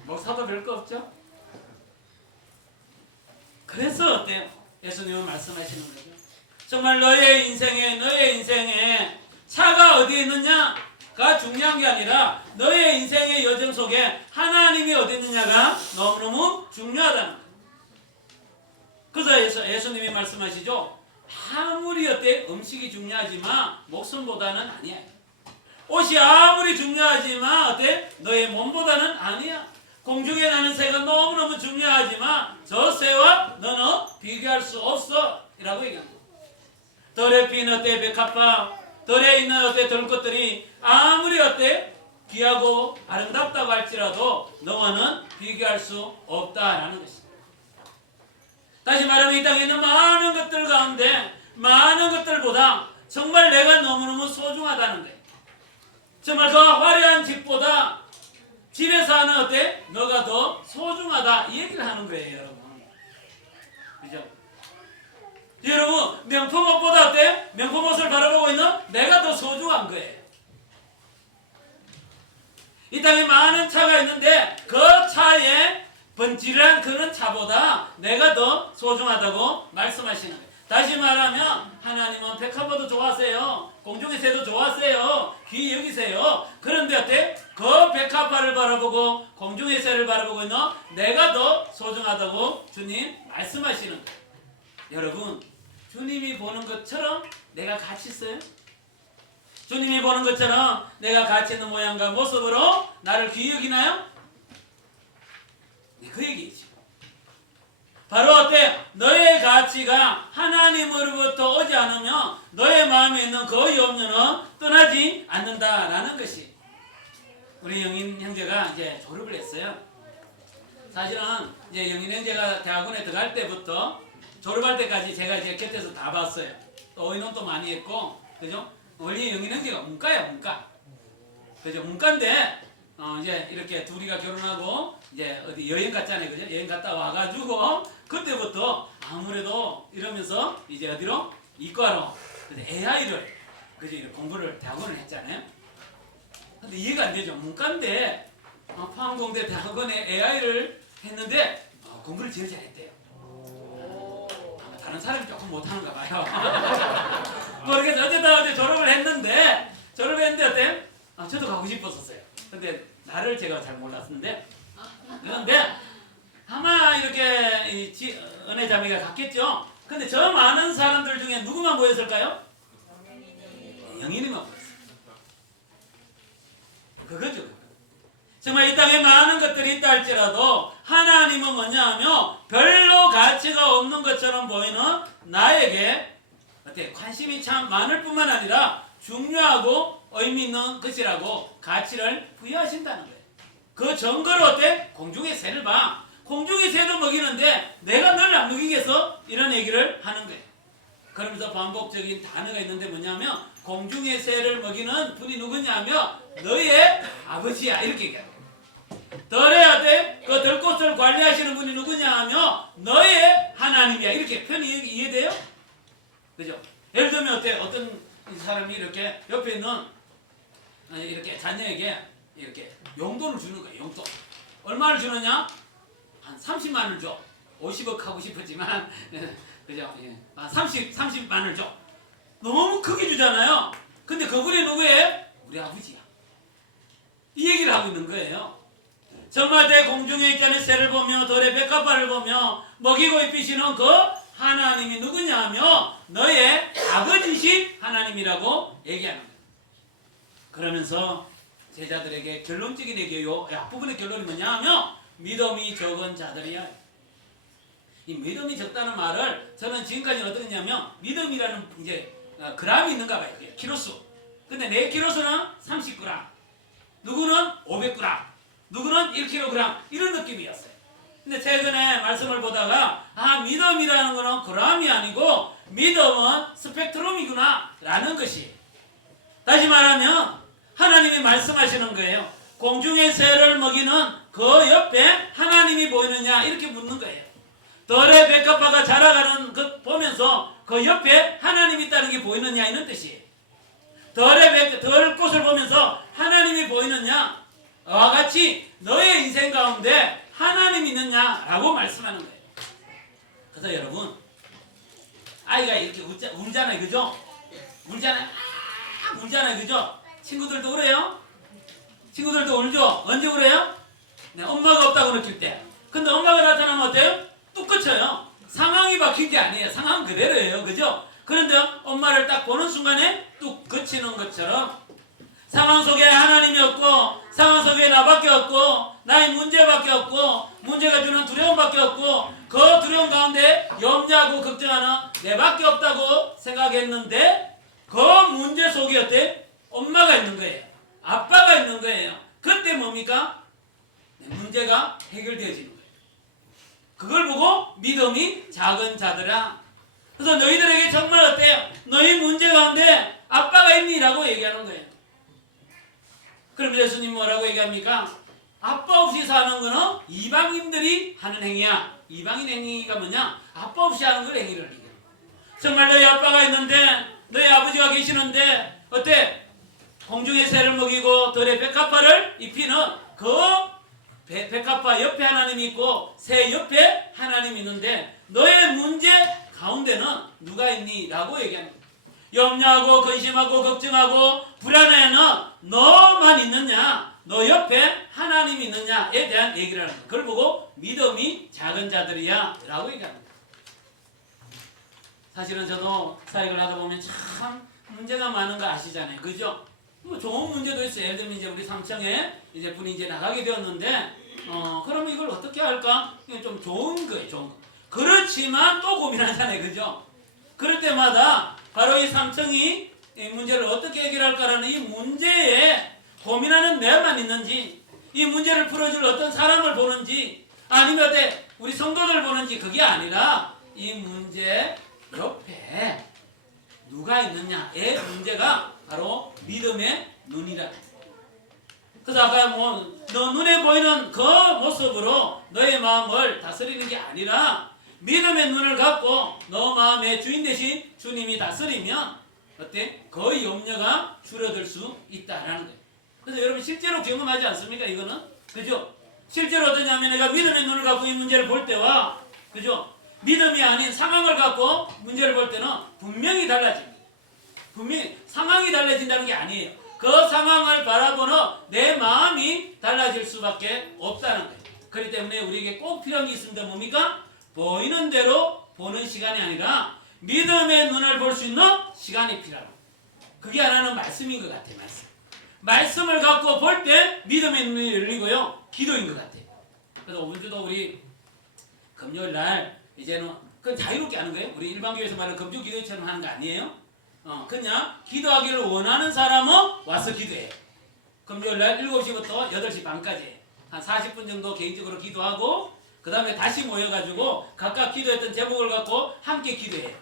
목사도 별거 없죠? 그래서 어때요? 예수님은 말씀하시는 거죠. 정말 너의 인생에 차가 어디에 있느냐가 중요한 게 아니라 너의 인생의 여정 속에 하나님이 어디 있느냐가 너무너무 중요하다는 거예요. 그래서 예수님이 말씀하시죠. 아무리 어때 음식이 중요하지만 목숨보다는 아니야. 옷이 아무리 중요하지만 어때 너의 몸보다는 아니야. 공중에 나는 새가 너무너무 중요하지만 저 새와 너는 비교할 수 없어 라고 얘기합니다. 들에 피는 어때 백합화 들에 있는 어때 들것들이 아무리 어때 귀하고 아름답다고 할지라도 너와는 비교할 수 없다라는 것입니다. 다시 말하면 이 땅에 있는 많은 것들 가운데 많은 것들보다 정말 내가 너무너무 소중하다는 거예요. 정말 더 화려한 집보다 집에 사는 어때? 너가 더 소중하다 이 얘기를 하는 거예요. 여러분. 그죠? 여러분 명품 옷보다 어때? 명품 옷을 바라보고 있는 내가 더 소중한 거예요. 이 땅에 많은 차가 있는데 그 차에 번지르한 그런 차보다 내가 더 소중하다고 말씀하시는 거예요. 다시 말하면 하나님은 백합화도 좋아하세요. 공중의 새도 좋아하세요. 귀 여기세요. 그런데 어때? 그 백합화를 바라보고 공중의 새를 바라보고 있는 내가 더 소중하다고 주님 말씀하시는 거예요. 여러분 주님이 보는 것처럼 내가 가치 있어요? 주님이 보는 것처럼 내가 가치 있는 모양과 모습으로 나를 귀히 여기나요? 네, 그 얘기죠. 바로 어때? 너의 가치가 하나님으로부터 오지 않으면 너의 마음에 있는 그 염려는 떠나지 않는다라는 것이. 우리 영인 형제가 이제 졸업을 했어요. 사실은 이제 영인 형제가 대학원에 들어갈 때부터 졸업할 때까지 제가 이제 곁에서 다 봤어요. 또 의논도 많이 했고, 그죠? 원래 영인 형제가 문과야, 문과. 그죠? 문과인데 이제 이렇게 둘이가 결혼하고 이제 어디 여행 갔잖아요, 그죠? 여행 갔다 와가지고 그때부터 아무래도 이러면서 이제 어디로 이과로 AI를 그죠? 공부를 대학원을 했잖아요. 근데 이해가 안 되죠. 문과인데 포항공대 대학원에 AI를 했는데 공부를 제일 잘했대요. 다른 사람이 조금 못하는가 봐요. 모르겠어요. 어쨌든 어제 졸업을 했는데 어때? 저도 가고 싶었었어요. 근데 나를 제가 잘 몰랐는데 그런데 아마 이렇게 은혜 자매가 갔겠죠. 근데 저 많은 사람들 중에 누구만 보였을까요? 영인이만 보였어요. 그거죠. 정말 이 땅에 많은 것들이 있다 할지라도 하나님은 뭐냐 하면 별로 가치가 없는 것처럼 보이는 나에게 어때? 관심이 참 많을 뿐만 아니라 중요하고 의미 있는 것이라고 가치를 부여하신다는 거예요. 그 증거로 어때? 공중의 새를 봐. 공중의 새도 먹이는데 내가 너를 안 먹이겠어? 이런 얘기를 하는 거예요. 그러면서 반복적인 단어가 있는데 뭐냐면 공중의 새를 먹이는 분이 누구냐면 너의 아버지야 이렇게 얘기해요. 덜에 어때? 그 들꽃을 관리하시는 분이 누구냐 하면 너의 하나님이야 이렇게 편히 이해돼요? 그죠? 예를 들면 어때? 어떤 사람이 이렇게 옆에 있는 이렇게 자녀에게 이렇게 용돈을 주는 거예요. 용돈. 얼마를 주느냐? 한 30만을 줘. 50억 하고 싶었지만 그죠? 30만을 줘. 너무 크게 주잖아요. 근데 그분이 누구예요? 우리 아버지야. 이 얘기를 하고 있는 거예요. 정말 내 공중에 있자는 새를 보며 돌의 백합화를 보며 먹이고 입히시는 그 하나님이 누구냐 하며 너의 아버지신 하나님이라고 얘기하는 거예요. 그러면서 제자들에게 결론적인 얘기예요. 앞부분의 결론이 뭐냐 하면 믿음이 적은 자들이야. 이 믿음이 적다는 말을 저는 지금까지 어떻게 했냐면 믿음이라는 이제 그람이 있는가 봐요. 키로수. 근데 내 키로수는 30g. 누구는 500g. 누구는 1kg. 이런 느낌이었어요. 근데 최근에 말씀을 보다가 믿음이라는 거는 그람이 아니고 믿음은 스펙트럼이구나 라는 것이. 다시 말하면 하나님이 말씀하시는 거예요. 공중의 새를 먹이는 그 옆에 하나님이 보이느냐 이렇게 묻는 거예요. 덜의 백합화가 자라가는 것 보면서 그 옆에 하나님이 있다는 게 보이느냐 이런 뜻이에요. 덜 꽃을 보면서 하나님이 보이느냐 와 같이 너의 인생 가운데 하나님이 있느냐라고 말씀하는 거예요. 그래서 여러분 아이가 이렇게 울잖아요. 그죠? 울잖아요. 울잖아요. 그죠? 친구들도 울어요? 친구들도 울죠? 언제 울어요? 네, 엄마가 없다고 느낄 때. 근데 엄마가 나타나면 어때요? 뚝 그쳐요. 상황이 바뀐 게 아니에요. 상황 그대로예요. 그죠? 그런데 엄마를 딱 보는 순간에 뚝 그치는 것처럼 상황 속에 하나님이 없고 상황 속에 나밖에 없고 나의 문제밖에 없고 문제가 주는 두려움밖에 없고 그 두려움 가운데 염려하고 걱정하는 내밖에 없다고 생각했는데 그 문제 속에 어때? 엄마가 있는 거예요. 아빠가 있는 거예요. 그때 뭡니까? 문제가 해결되어지는 거예요. 그걸 보고 믿음이 작은 자들아. 그래서 너희들에게 정말 어때요? 너희 문제 가운데 아빠가 있니? 라고 얘기하는 거예요. 그럼 예수님 뭐라고 얘기합니까? 아빠 없이 사는 거는 이방인들이 하는 행위야. 이방인 행위가 뭐냐? 아빠 없이 하는 걸 행위를 해요. 정말 너희 아빠가 있는데 너희 아버지가 계시는데 어때? 공중의 새를 먹이고 들의 백합화를 입히는 그 백합화 옆에 하나님이 있고 새 옆에 하나님이 있는데 너의 문제 가운데는 누가 있니? 라고 얘기하는 거예요. 염려하고 근심하고 걱정하고 불안해하는 너만 있느냐? 너 옆에 하나님이 있느냐에 대한 얘기를 하는 거예요. 그걸 보고 믿음이 작은 자들이야 라고 얘기합니다. 사실은 저도 사역을 하다 보면 참 문제가 많은 거 아시잖아요. 그죠? 뭐 좋은 문제도 있어요. 예를 들면 이제 우리 삼청에 이제 분이 이제 나가게 되었는데 그러면 이걸 어떻게 할까? 이게 좀 좋은 거예요. 좋은 거. 그렇지만 또 고민하잖아요. 그죠? 그럴 때마다 바로 이 삼층이 이 문제를 어떻게 해결할까라는 이 문제에 고민하는 내만 있는지, 이 문제를 풀어줄 어떤 사람을 보는지, 아니면 어때 우리 성도들 보는지, 그게 아니라 이 문제 옆에 누가 있느냐의 문제가 바로 믿음의 눈이라. 그래서 아까 너 눈에 보이는 그 모습으로 너의 마음을 다스리는 게 아니라 믿음의 눈을 갖고 너 마음의 주인 대신 주님이 다스리면 어때? 그 염려가 줄어들 수 있다라는 거예요. 그래서 여러분 실제로 경험하지 않습니까? 이거는 그죠? 실제로 어떠냐면 내가 믿음의 눈을 갖고 이 문제를 볼 때와 그죠? 믿음이 아닌 상황을 갖고 문제를 볼 때는 분명히 달라집니다. 분명히 상황이 달라진다는 게 아니에요. 그 상황을 바라보는 내 마음이 달라질 수밖에 없다는 거예요. 그렇기 때문에 우리에게 꼭 필요한 게 있습니다. 뭡니까? 보이는 대로 보는 시간이 아니라 믿음의 눈을 볼 수 있는 시간이 필요하고, 그게 하나는 말씀인 것 같아요. 말씀을 갖고 볼 때 믿음의 눈이 열리고요, 기도인 것 같아요. 그래서 오늘 주도 우리 금요일 날 이제는 그건 자유롭게 하는 거예요. 우리 일반 교회에서 말하는 금주 기도처럼 하는 거 아니에요. 그냥 기도하기를 원하는 사람은 와서 기도해요. 금요일 날 7시부터 8시 반까지 한 40분 정도 개인적으로 기도하고, 그 다음에 다시 모여가지고 각각 기도했던 제목을 갖고 함께 기도해요.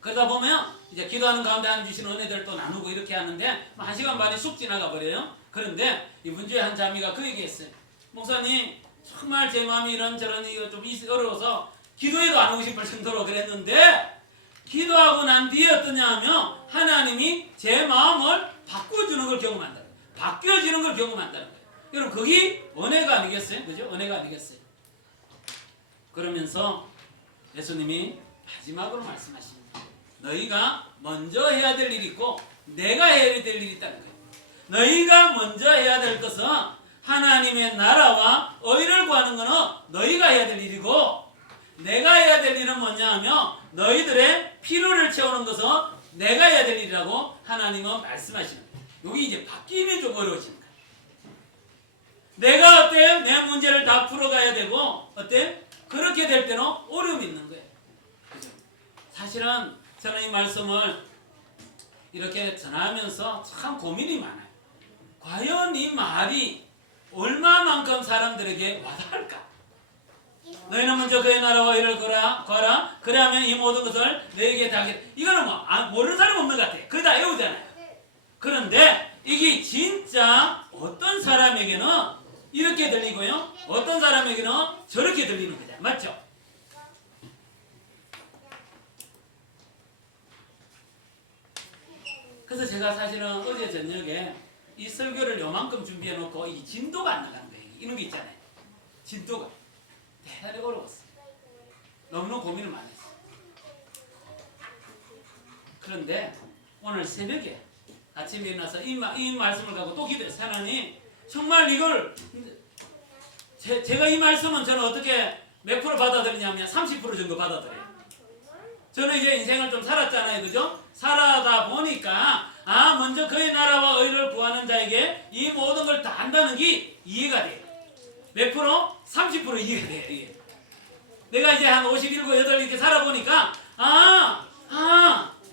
그러다 보면 이제 기도하는 가운데 하나님 주신 은혜들을 또 나누고 이렇게 하는데 1시간 반이 쑥 지나가 버려요. 그런데 이번 주에 한 자매가 그 얘기했어요. 목사님, 정말 제 마음이 이런저런 이거 좀 어려워서 기도해도 안 오고 싶을 정도로 그랬는데, 기도하고 난 뒤에 어떠냐 하면 하나님이 제 마음을 바꿔주는 걸 경험한다. 바뀌어지는 걸 경험한다는 거예요. 여러분, 그게 은혜가 아니겠어요? 그죠? 은혜가 아니겠어요? 그러면서 예수님이 마지막으로 말씀하십니다. 너희가 먼저 해야 될 일이 있고 내가 해야 될 일이 있다는 거예요. 너희가 먼저 해야 될 것은 하나님의 나라와 의를 구하는 것은 너희가 해야 될 일이고, 내가 해야 될 일은 뭐냐 하면 너희들의 필요를 채우는 것은 내가 해야 될 일이라고 하나님은 말씀하시는 거예요. 여기 이제 바뀌면 좀 어려워지는 거예요. 내가 어때? 내 문제를 다 풀어가야 되고, 어때? 그렇게 될 때는 어려움이 있는 거예요. 그죠? 사실은 저는 이 말씀을 이렇게 전하면서 참 고민이 많아요. 과연 이 말이 얼마만큼 사람들에게 와닿을까? 너희는 먼저 그의 나라와 의를 구하라. 그래야면 이 모든 것을 너에게 다 하겠다. 이거는 모르는 사람 없는 것 같아요. 그래 다 외우잖아요. 그런데 이게 진짜 어떤 사람에게는 이렇게 들리고요, 어떤 사람에게는 저렇게 들리는 거죠. 맞죠? 그래서 제가 사실은 어제 저녁에 이 설교를 요만큼 준비해 놓고 이 진도가 안 나가는 거예요. 이런 게 있잖아요. 진도가 대단히 어려웠어요. 너무너무 고민을 많이 했어요. 그런데 오늘 새벽에 아침에 일어나서 이 말씀을 갖고 또 기도했어요. 하나님, 정말 이걸 제가 이 말씀은 저는 어떻게 몇 프로 받아들이냐면 30% 정도 받아들여요. 저는 이제 인생을 좀 살았잖아요. 그죠? 살아다 보니까 먼저 그의 나라와 의를 구하는 자에게 이 모든 걸 다 한다는 게 이해가 돼요. 몇 프로? 30% 이해가 돼요. 이해. 내가 이제 한 57, 8 이렇게 살아보니까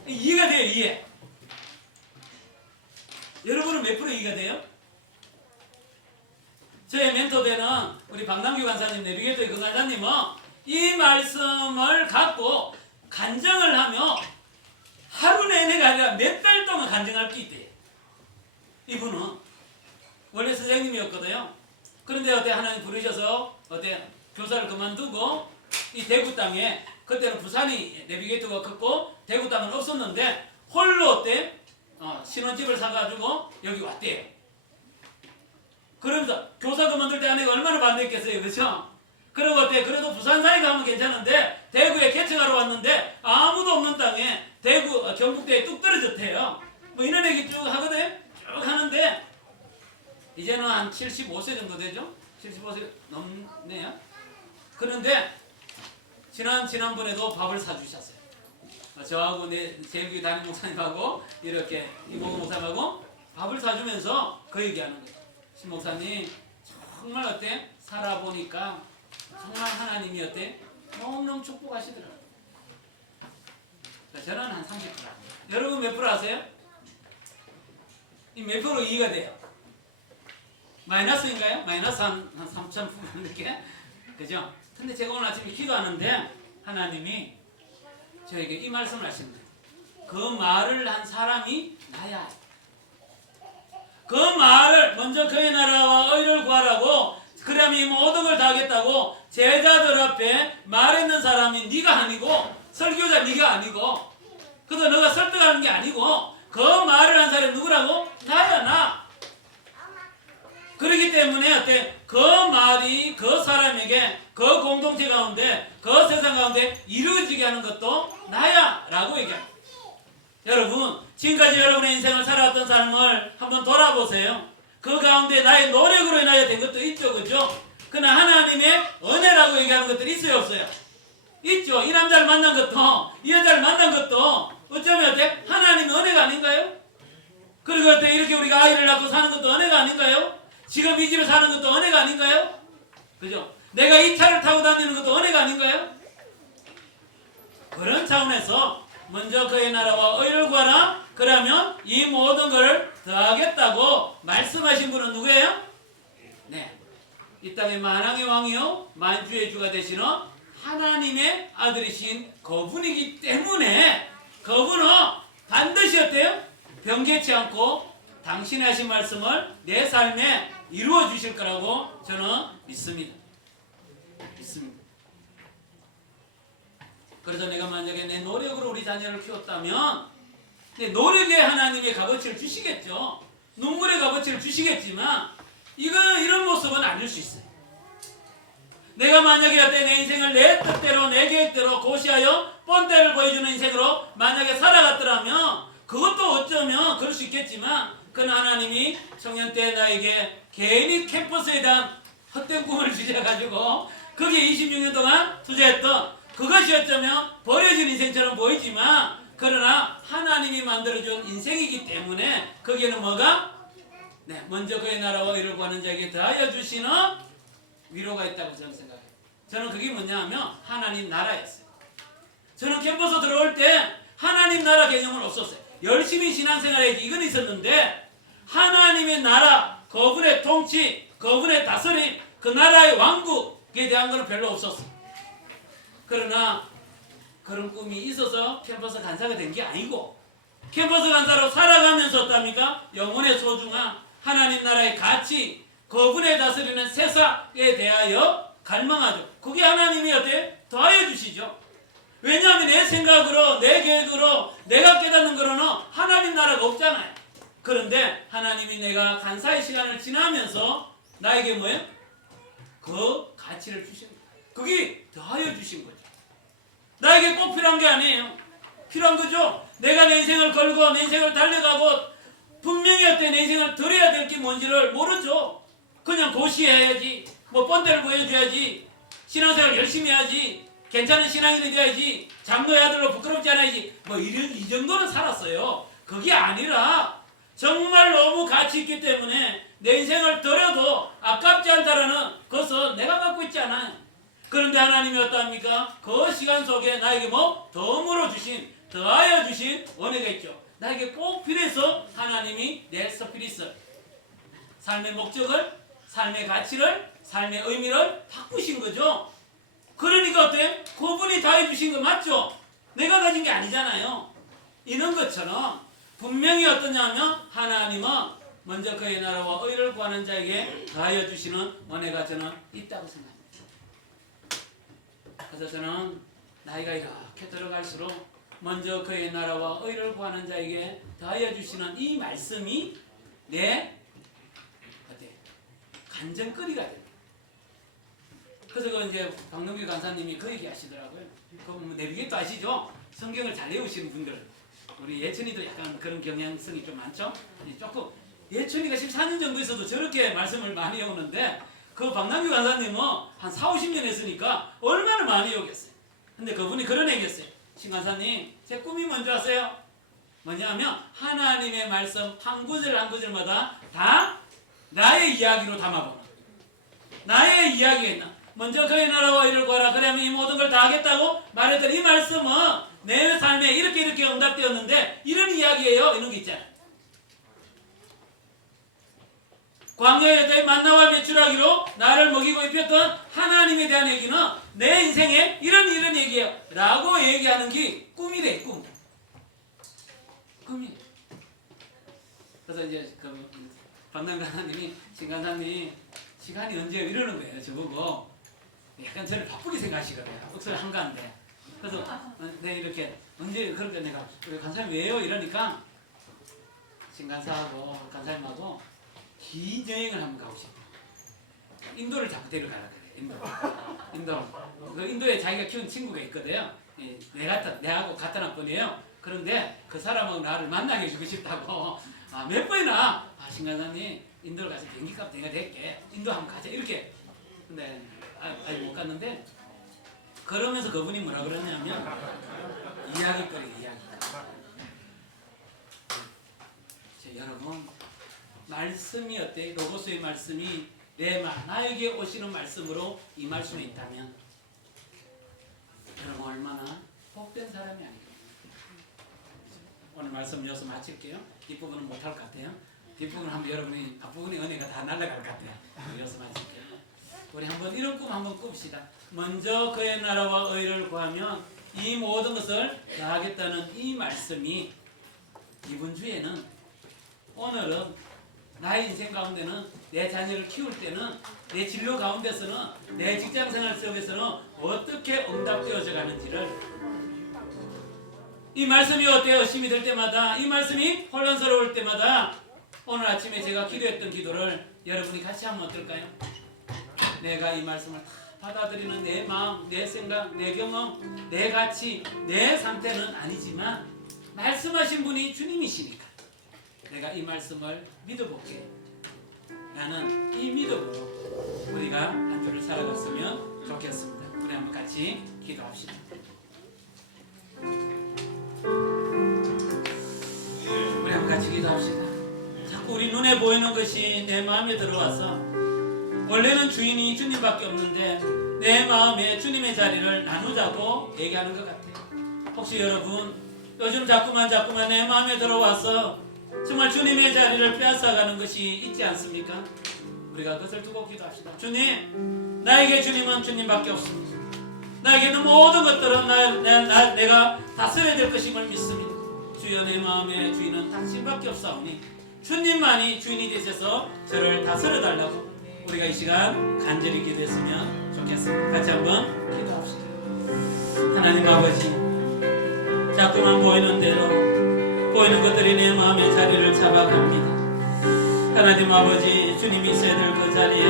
이해가 돼요. 이해. 여러분은 몇 프로 이해가 돼요? 저의 멘토되는 우리 박남규 간사님, 내비게이터의 그 간사님은 이 말씀을 갖고 간증을 하며 하루 내내가 아니라 몇 달 동안 간증할 게 있대요. 이분은 원래 선생님이었거든요. 그런데 어때 하나님 부르셔서 어때 교사를 그만두고 이 대구 땅에, 그때는 부산이 내비게이터가 컸고 대구 땅은 없었는데 홀로 어때 신혼집을 사가지고 여기 왔대요. 그러면서 교사 그만둘 때 아내가 얼마나 반대했겠어요. 그렇죠? 그러고 어때 그래도 부산 사이 가면 괜찮은데 대구에 개척하러 왔는데 아무도 없는 땅에 대구 경북대에 뚝 떨어졌대요. 뭐 이런 얘기 쭉 하거든. 쭉 하는데 이제는 한 75세 정도 되죠? 75세 넘네요. 그런데 지난번에도 밥을 사주셨어요. 저하고 제일교회 담임 목사님하고 이렇게 이모고 목사님하고 밥을 사주면서 그 얘기하는 거예요. 신 목사님, 정말 어때? 살아보니까 정말 하나님이 어때? 너무너무 축복하시더라고요. 저는 한 30%. 여러분 몇 프로 아세요? 이 몇 프로 이해가 돼요? 마이너스인가요? 마이너스 한 3,000% 이렇게? 그죠? 근데 제가 오늘 아침에 기도하는데 하나님이 저에게 이 말씀을 하시는 거예요. 그 말을 한 사람이 나야. 그 말을 먼저 그의 나라와 의를 구하라고 그러면 이 모든 걸 다 하겠다고 제자들 앞에 말했는 사람이 네가 아니고 설교자 네가 아니고 그래서 너가 설득하는 게 아니고 그 말을 한 사람이 누구라고? 나야 나. 그렇기 때문에 어때? 그 말이 그 사람에게 그 공동체 가운데 그 세상 가운데 이루어지게 하는 것도 나야 라고 얘기합니다. 여러분 지금까지 여러분의 인생을 살아왔던 삶을 한번 돌아보세요. 그 가운데 나의 노력으로 인하여 된 것도 있죠. 그죠? 그러나 하나님의 은혜라고 얘기하는 것들이 있어요 없어요? 있죠. 이 남자를 만난 것도 이 여자를 만난 것도 어쩌면 어때? 하나님의 은혜가 아닌가요? 그리고 어때? 이렇게 우리가 아이를 낳고 사는 것도 은혜가 아닌가요? 지금 이 집에 사는 것도 은혜가 아닌가요? 그죠? 내가 이 차를 타고 다니는 것도 은혜가 아닌가요? 그런 차원에서 먼저 그의 나라와 의를 구하라. 그러면 이 모든 것을 더하겠다고 말씀하신 분은 누구예요? 네, 이 땅의 만왕의 왕이요 만주의 주가 되시는 하나님의 아들이신 그분이기 때문에 그분은 반드시 어때요? 변개치 않고 당신의 하신 말씀을 내 삶에 이루어 주실 거라고 저는 믿습니다. 그래서 내가 만약에 내 노력으로 우리 자녀를 키웠다면 내 노력에 하나님의 값어치를 주시겠죠. 눈물의 값어치를 주시겠지만 이런 모습은 아닐 수 있어요. 내가 만약에 내 인생을 내 뜻대로 내 계획대로 고시하여 본때를 보여주는 인생으로 만약에 살아갔더라면 그것도 어쩌면 그럴 수 있겠지만 그는 하나님이 청년 때 나에게 괜히 캠퍼스에 대한 헛된 꿈을 주셔가지고 거기에 26년 동안 투자했던 그것이 어쩌면 버려진 인생처럼 보이지만 그러나 하나님이 만들어준 인생이기 때문에 거기에는 뭐가? 네, 먼저 그의 나라와 의를 구하는 자에게 더하여 주시는 위로가 있다고 저는 생각해요. 저는 그게 뭐냐 하면 하나님 나라였어요. 저는 캠퍼스 들어올 때 하나님 나라 개념은 없었어요. 열심히 신앙생활에 이건 있었는데 하나님의 나라, 그분의 통치, 그분의 다스림, 그 나라의 왕국에 대한 것은 별로 없었어요. 그러나 그런 꿈이 있어서 캠퍼스 간사가 된 게 아니고 캠퍼스 간사로 살아가면서 어떻습니까? 영혼의 소중함, 하나님 나라의 가치, 그분의 다스리는 세상에 대하여 갈망하죠. 그게 하나님이 어때? 더하여 주시죠. 왜냐하면 내 생각으로 내 계획으로 내가 깨닫는 거로는 하나님 나라가 없잖아요. 그런데 하나님이 내가 간사의 시간을 지나면서 나에게 뭐예요? 그 가치를 주신 거예요. 그게 더하여 주신 거죠. 나에게 꼭 필요한 게 아니에요. 필요한 거죠. 내가 내 인생을 걸고 내 인생을 달려가고 분명히 어때 내 인생을 드려야 될 게 뭔지를 모르죠. 그냥 고시해야지, 뭐 본때를 보여줘야지, 신앙생활 열심히 해야지, 괜찮은 신앙인이 돼야지, 장로의 아들로 부끄럽지 않아야지, 뭐 이 정도는 살았어요. 그게 아니라 정말 너무 가치 있기 때문에 내 인생을 드려도 아깝지 않다라는 것은 내가 갖고 있지 않아요. 그런데 하나님이 어떠합니까? 그 시간 속에 나에게 뭐 덤으로 주신, 더하여 주신 은혜가 있죠. 나에게 꼭 필요해서 하나님이 내 스피릿을, 삶의 목적을, 삶의 가치를, 삶의 의미를 바꾸신 거죠. 그러니까 어때? 그분이 다 해주신 거 맞죠? 내가 가진 게 아니잖아요. 이런 것처럼 분명히 어떠냐면 하나님은 먼저 그의 나라와 의를 구하는 자에게 더하여 주시는 은혜가 저는 있다고 생각합니다. 그래서 저는 나이가 이렇게 들어갈수록 먼저 그의 나라와 의를 구하는 자에게 더하여 주시는 이 말씀이 내 간증거리가 됩니다. 그래서 그 이제 박능규 간사님이 그 얘기 하시더라고요. 그 내비게이터 아시죠? 성경을 잘 외우시는 분들. 우리 예천이도 약간 그런 경향성이 좀 많죠? 조금 예천이가 14년 정도 있어도 저렇게 말씀을 많이 외우는데 그 박남규 간사님은 한 40-50년 했으니까 얼마나 많이 외우겠어요. 근데 그분이 그런 얘기했어요. 신 간사님, 제 꿈이 뭔지 아세요? 뭐냐면 하나님의 말씀 한 구절 한 구절마다 다 나의 이야기로 담아보는, 나의 이야기가 있나? 먼저 그의 나라와 의를 구하라. 그러면 이 모든 걸 다 하겠다고 말했던 이 말씀은 내 삶에 이렇게 응답되었는데 이런 이야기예요. 이런 게 있잖아요. 광야에서의 만나와 메추라기로 나를 먹이고 입혔던 하나님에 대한 얘기는 내 인생에 이런 얘기예요 라고 얘기하는 게 꿈이래. 꿈이. 그래서 이제 그 박남간사님이 신간사님 시간이 언제요 이러는 거예요. 저보고 약간 저를 바쁘게 생각하시거든요. 억수를 한가한데. 그래서 네 이렇게 언제 그러니까 내가 우리 간사님 왜요 이러니까 신간사하고 간사님하고 긴 여행을 한번 가고 싶다. 인도를 자꾸 데려가라 그래. 인도에 자기가 키운 친구가 있거든요. 내하고 같은 학번이에요. 그런데 그 사람하고 나를 만나게 해주고 싶다고 몇 번이나 신간사님 인도를 가서 비행기값 내가 낼게. 인도 한번 가자 이렇게. 근데 아직 못 갔는데 그러면서 그분이 뭐라 그러냐면 이야기거리. 여러분 말씀이 어때? 로고스의 말씀이 나에게 오시는 말씀으로 이 말씀에 있다면 여러분 얼마나 복된 사람이 아니겠습니까? 오늘 말씀 여기서 마칠게요. 뒷부분은 못할 것 같아요. 뒷부분은 한번 여러분이 앞부분의 은혜가 다 날아갈 것 같아요. 여기서 마칠게요. 우리 한번 이런 꿈 한번 꿉시다. 먼저 그의 나라와 의를 구하면 이 모든 것을 다 하겠다는 이 말씀이 이번 주에는 오늘은 나의 인생 가운데는 내 자녀를 키울 때는 내 진로 가운데서는 내 직장생활 속에서는 어떻게 응답되어져 가는지를 이 말씀이 어때요? 힘이 들 때마다 이 말씀이 혼란스러울 때마다 오늘 아침에 제가 기도했던 기도를 여러분이 같이 하면 어떨까요? 내가 이 말씀을 다 받아들이는 내 마음, 내 생각, 내 경험, 내 가치, 내 상태는 아니지만 말씀하신 분이 주님이시니까 내가 이 말씀을 믿어볼게. 나는 이 믿음으로 우리가 한 주를 살아갔으면 좋겠습니다. 우리 한번 같이 기도합시다. 우리 한번 같이 기도합시다. 자꾸 우리 눈에 보이는 것이 내 마음에 들어와서 원래는 주인이 주님밖에 없는데 내 마음에 주님의 자리를 나누자고 얘기하는 것 같아요. 혹시 여러분 요즘 자꾸만 내 마음에 들어와서 정말 주님의 자리를 빼앗아가는 것이 있지 않습니까? 우리가 그것을 두고 기도합시다. 주님, 나에게 주님은 주님밖에 없습니다. 나에게는 모든 것들은 내가 다스려야 될 것임을 믿습니다. 주여 내 마음의 주인은 당신밖에 없사오니 주님만이 주인이 되셔서 저를 다스려달라고 우리가 이 시간 간절히 기도했으면 좋겠습니다. 같이 한번 기도합시다. 하나님 아버지, 자꾸만 보이는 대로 보이는 것들이 내 마음의 자리를 잡아갑니다. 하나님 아버지, 주님이 있어야 될 그 자리에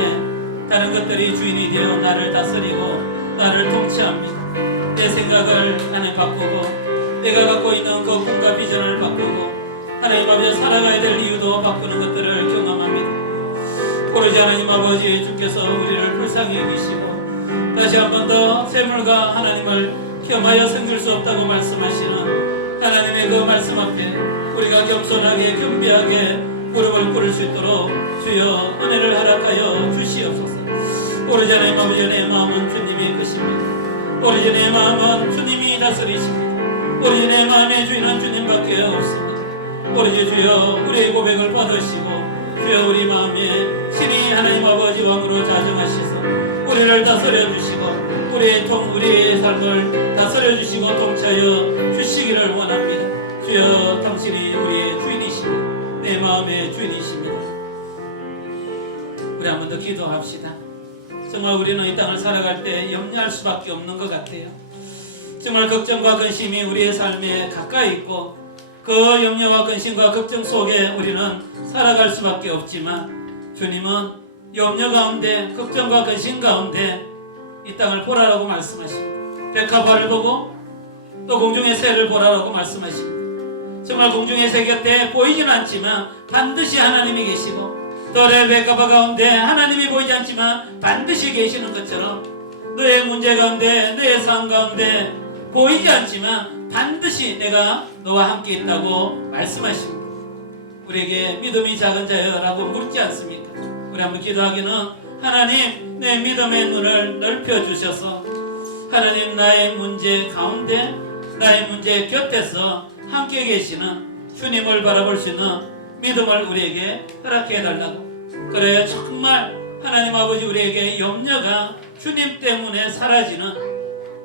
다른 것들이 주인이 되어 나를 다스리고 나를 통치합니다. 내 생각을 하나님 바꾸고 내가 갖고 있는 그 꿈과 비전을 바꾸고 하나님 아버지 살아가야 될 이유도 바꾸는 것들을 경험합니다. 오로지 하나님 아버지 주께서 우리를 불쌍히 여기시고 다시 한 번 더 샘물과 하나님을 겸하여 섬길 수 없다고 말씀하시는 하나님의 그 말씀 앞에 우리가 겸손하게 겸비하게 무릎을 꿇을 수 있도록 주여 은혜를 허락하여 주시옵소서. 오로지 하나님 아버지 내 마음은 주님의 것입니다. 오로지 내 마음은 주님이 다스리십니다. 오로지 내 마음의 주인은 주님밖에 없습니다. 오로지 주여 우리의 고백을 받으시고 주여 우리 마음에 신이 하나님 아버지 왕으로 자정하셔서 우리를 다스려 주시고 우리의 삶을 다스려 주시고 통치하여 주시기를 원합니다. 주여 당신이 우리의 주인이십니다. 내 마음의 주인이십니다. 우리 한 번 더 기도합시다. 정말 우리는 이 땅을 살아갈 때 염려할 수밖에 없는 것 같아요. 정말 걱정과 근심이 우리의 삶에 가까이 있고 그 염려와 근심과 걱정 속에 우리는 살아갈 수밖에 없지만 주님은 염려 가운데 걱정과 근심 가운데 이 땅을 보라라고 말씀하십니다. 백합화를 보고 또 공중의 새를 보라라고 말씀하십니다. 정말 공중의 새 곁에 보이지는 않지만 반드시 하나님이 계시고 또 내 백합화 가운데 하나님이 보이지 않지만 반드시 계시는 것처럼 너의 문제 가운데 너의 삶 가운데 보이지 않지만 반드시 내가 너와 함께 있다고 말씀하십니다. 우리에게 믿음이 작은 자여라고 묻지 않습니까? 우리 한번 기도하기는 하나님 내 믿음의 눈을 넓혀주셔서 하나님 나의 문제 가운데 나의 문제 곁에서 함께 계시는 주님을 바라볼 수 있는 믿음을 우리에게 허락해 달라고. 그래 정말 하나님 아버지 우리에게 염려가 주님 때문에 사라지는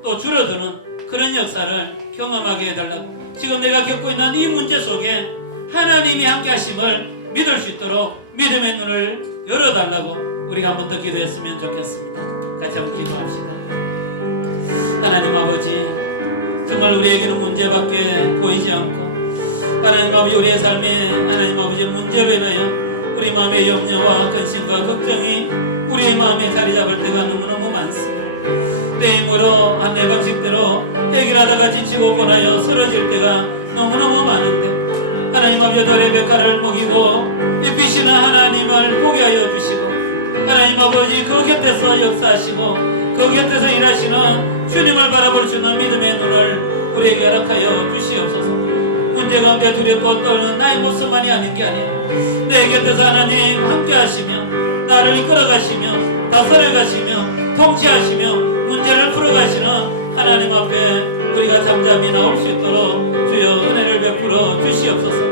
또 줄어드는 그런 역사를 경험하게 해달라고. 지금 내가 겪고 있는 이 문제 속에 하나님이 함께 하심을 믿을 수 있도록 믿음의 눈을 열어달라고 우리가 한 번 더 기도했으면 좋겠습니다. 같이 한번 기도합시다. 하나님 아버지 정말 우리에게는 문제밖에 보이지 않고 하나님 아버지 우리의 삶에 하나님 아버지 문제로 인하여 우리 마음의 염려와 근심과 걱정이 우리의 마음에 자리 잡을 때가 너무너무 많습니다. 내 힘으로 내 방식대로 해결하다가 지치고 고나여 쓰러질 때가 너무너무 많은데 하나님 아버지 너의 백화를 먹이고 이 빛이나 하나님을 보게 하여 주시고 하나님 아버지 그 곁에서 역사하시고 그 곁에서 일하시는 주님을 바라볼 수 있는 믿음의 눈을 우리에게 허락하여 주시옵소서. 문제 가운데 두렵고 떨는 나의 모습만이 아닌 게 아니라 내 곁에서 하나님 함께 하시며 나를 이끌어 가시며 다스려 가시며 통치하시며 문제를 풀어 가시는 하나님 앞에 우리가 잠잠히 나올 수 있도록 주여 은혜를 베풀어 주시옵소서.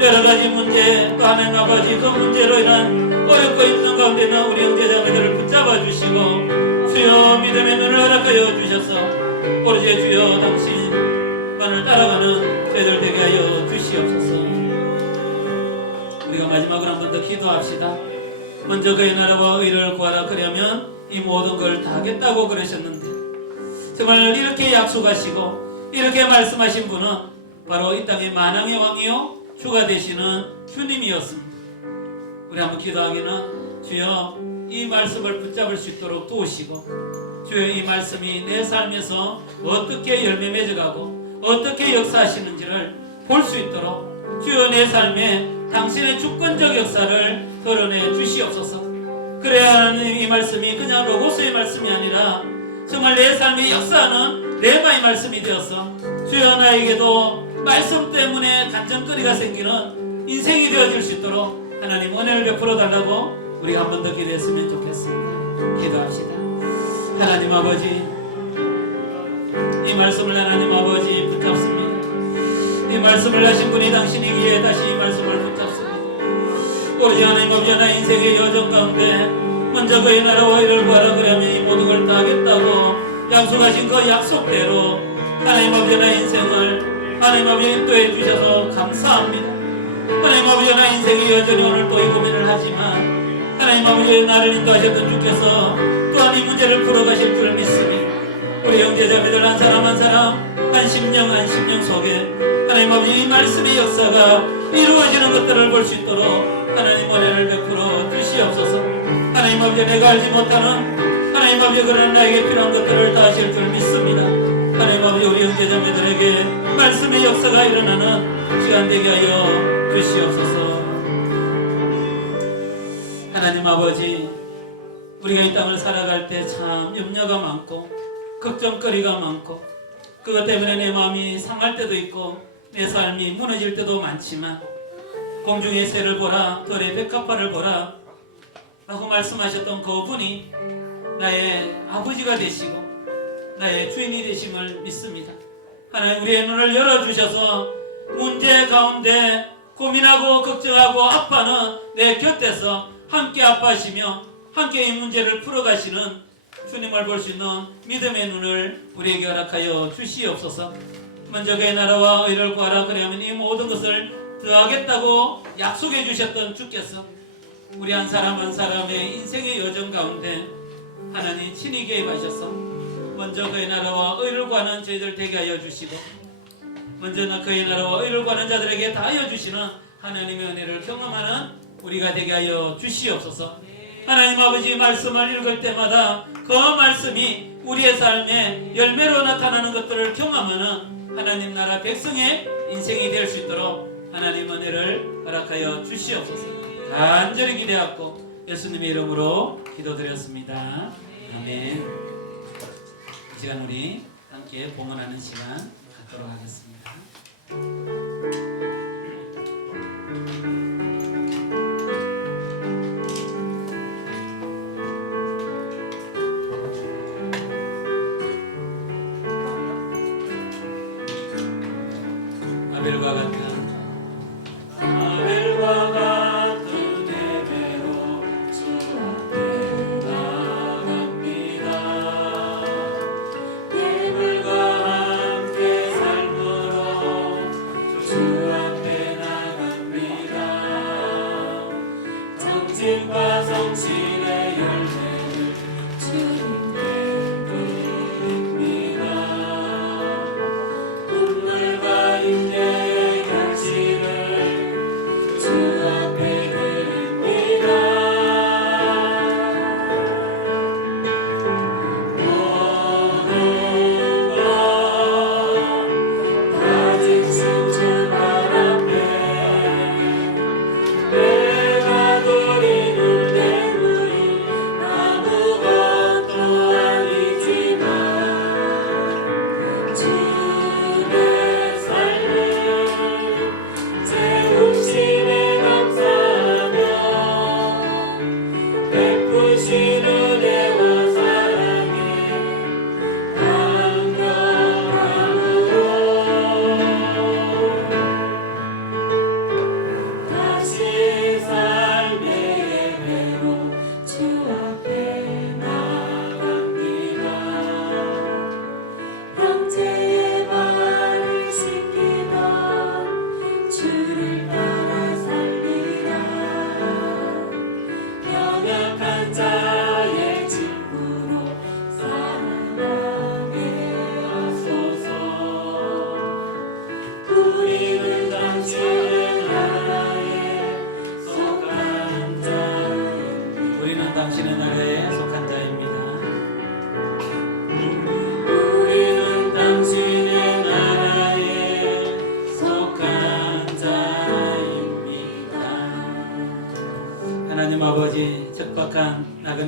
여러 가지 문제 또 하나님 아버지 그 문제로 인한 어렵고 힘든 가운데 있는 우리 형제자매들을 붙잡아 주시고 주여 믿음의 눈을 허락하여 주셔서 오로지 주여 당신만을 따라가는 저희들 되게 하여 주시옵소서. 우리가 마지막으로 한 번 더 기도합시다. 먼저 그의 나라와 의를 구하라 그러면 이 모든 걸 다 하겠다고 그러셨는데 정말 이렇게 약속하시고 이렇게 말씀하신 분은 바로 이 땅의 만왕의 왕이요 주가 되시는 주님이었습니다. 우리 한번 기도하기는 주여 이 말씀을 붙잡을 수 있도록 도우시고 주여 이 말씀이 내 삶에서 어떻게 열매 맺어가고 어떻게 역사하시는지를 볼 수 있도록 주여 내 삶에 당신의 주권적 역사를 드러내 주시옵소서. 그래야 하는 이 말씀이 그냥 로고스의 말씀이 아니라 정말 내 삶에 역사하는 레마의 말씀이 되어서 주여 나에게도 말씀 때문에 간증거리가 생기는 인생이 되어질 수 있도록 하나님 은혜를 베풀어 달라고 우리가 한 번 더 기도했으면 좋겠습니다. 기도합시다. 하나님 아버지 이 말씀을 하나님 아버지 붙잡습니다. 이 말씀을 하신 분이 당신이기에 다시 이 말씀을 붙잡습니다. 오로지 하나님 아버지 나의 인생의 여정 가운데 먼저 그의 나라와 의를 구하라 그러면 이 모든 걸 다 하겠다고 약속하신 그 약속대로 하나님 아버지 나의 인생을 하나님 아버지 인도해 주셔서 감사합니다. 하나님 아버지 나의 인생이 여전히 오늘 또 이 고민을 하지만 하나님 아버지 나를 인도하셨던 주께서 또한 이 문제를 풀어가실 줄 믿습니다. 우리 형제자매들 한 사람 한 사람 한 심령 속에 하나님 아버지 이 말씀의 역사가 이루어지는 것들을 볼 수 있도록 하나님 은혜를 베풀어 주시옵소서. 하나님 아버지 내가 알지 못하는 하나님 아버지 그런 나에게 필요한 것들을 다 하실 줄 믿습니다. 하나님 아버지 우리 형제자매들에게 말씀의 역사가 일어나는 시간 되게 하여 주시옵소서. 하나님 아버지 우리가 이 땅을 살아갈 때 참 염려가 많고 걱정거리가 많고 그것 때문에 내 마음이 상할 때도 있고 내 삶이 무너질 때도 많지만 공중의 새를 보라 들의 백합화를 보라 라고 말씀하셨던 그분이 나의 아버지가 되시고 나의 주인이 되심을 믿습니다. 하나님 우리의 눈을 열어주셔서 문제 가운데 고민하고 걱정하고 아파하는 내 곁에서 함께 아파하시며 함께 이 문제를 풀어가시는 주님을 볼 수 있는 믿음의 눈을 우리에게 허락하여 주시옵소서. 먼저 그의 나라와 의를 구하라 그러면 이 모든 것을 더하겠다고 약속해 주셨던 주께서 우리 한 사람 한 사람의 인생의 여정 가운데 하나님 친히 개입하셔서 먼저 그의 나라와 의를 구하는 저희들 되게 하여 주시고 먼저 그의 나라와 의를 구하는 자들에게 다 하여 주시는 하나님의 은혜를 경험하는 우리가 되게 하여 주시옵소서. 하나님 아버지 말씀을 읽을 때마다 그 말씀이 우리의 삶에 열매로 나타나는 것들을 경험하는 하나님 나라 백성의 인생이 될 수 있도록 하나님 은혜를 허락하여 주시옵소서. 간절히 기대하고 예수님의 이름으로 기도드렸습니다. 아멘. 이 시간 우리 함께 봉헌하는 시간 갖도록 하겠습니다.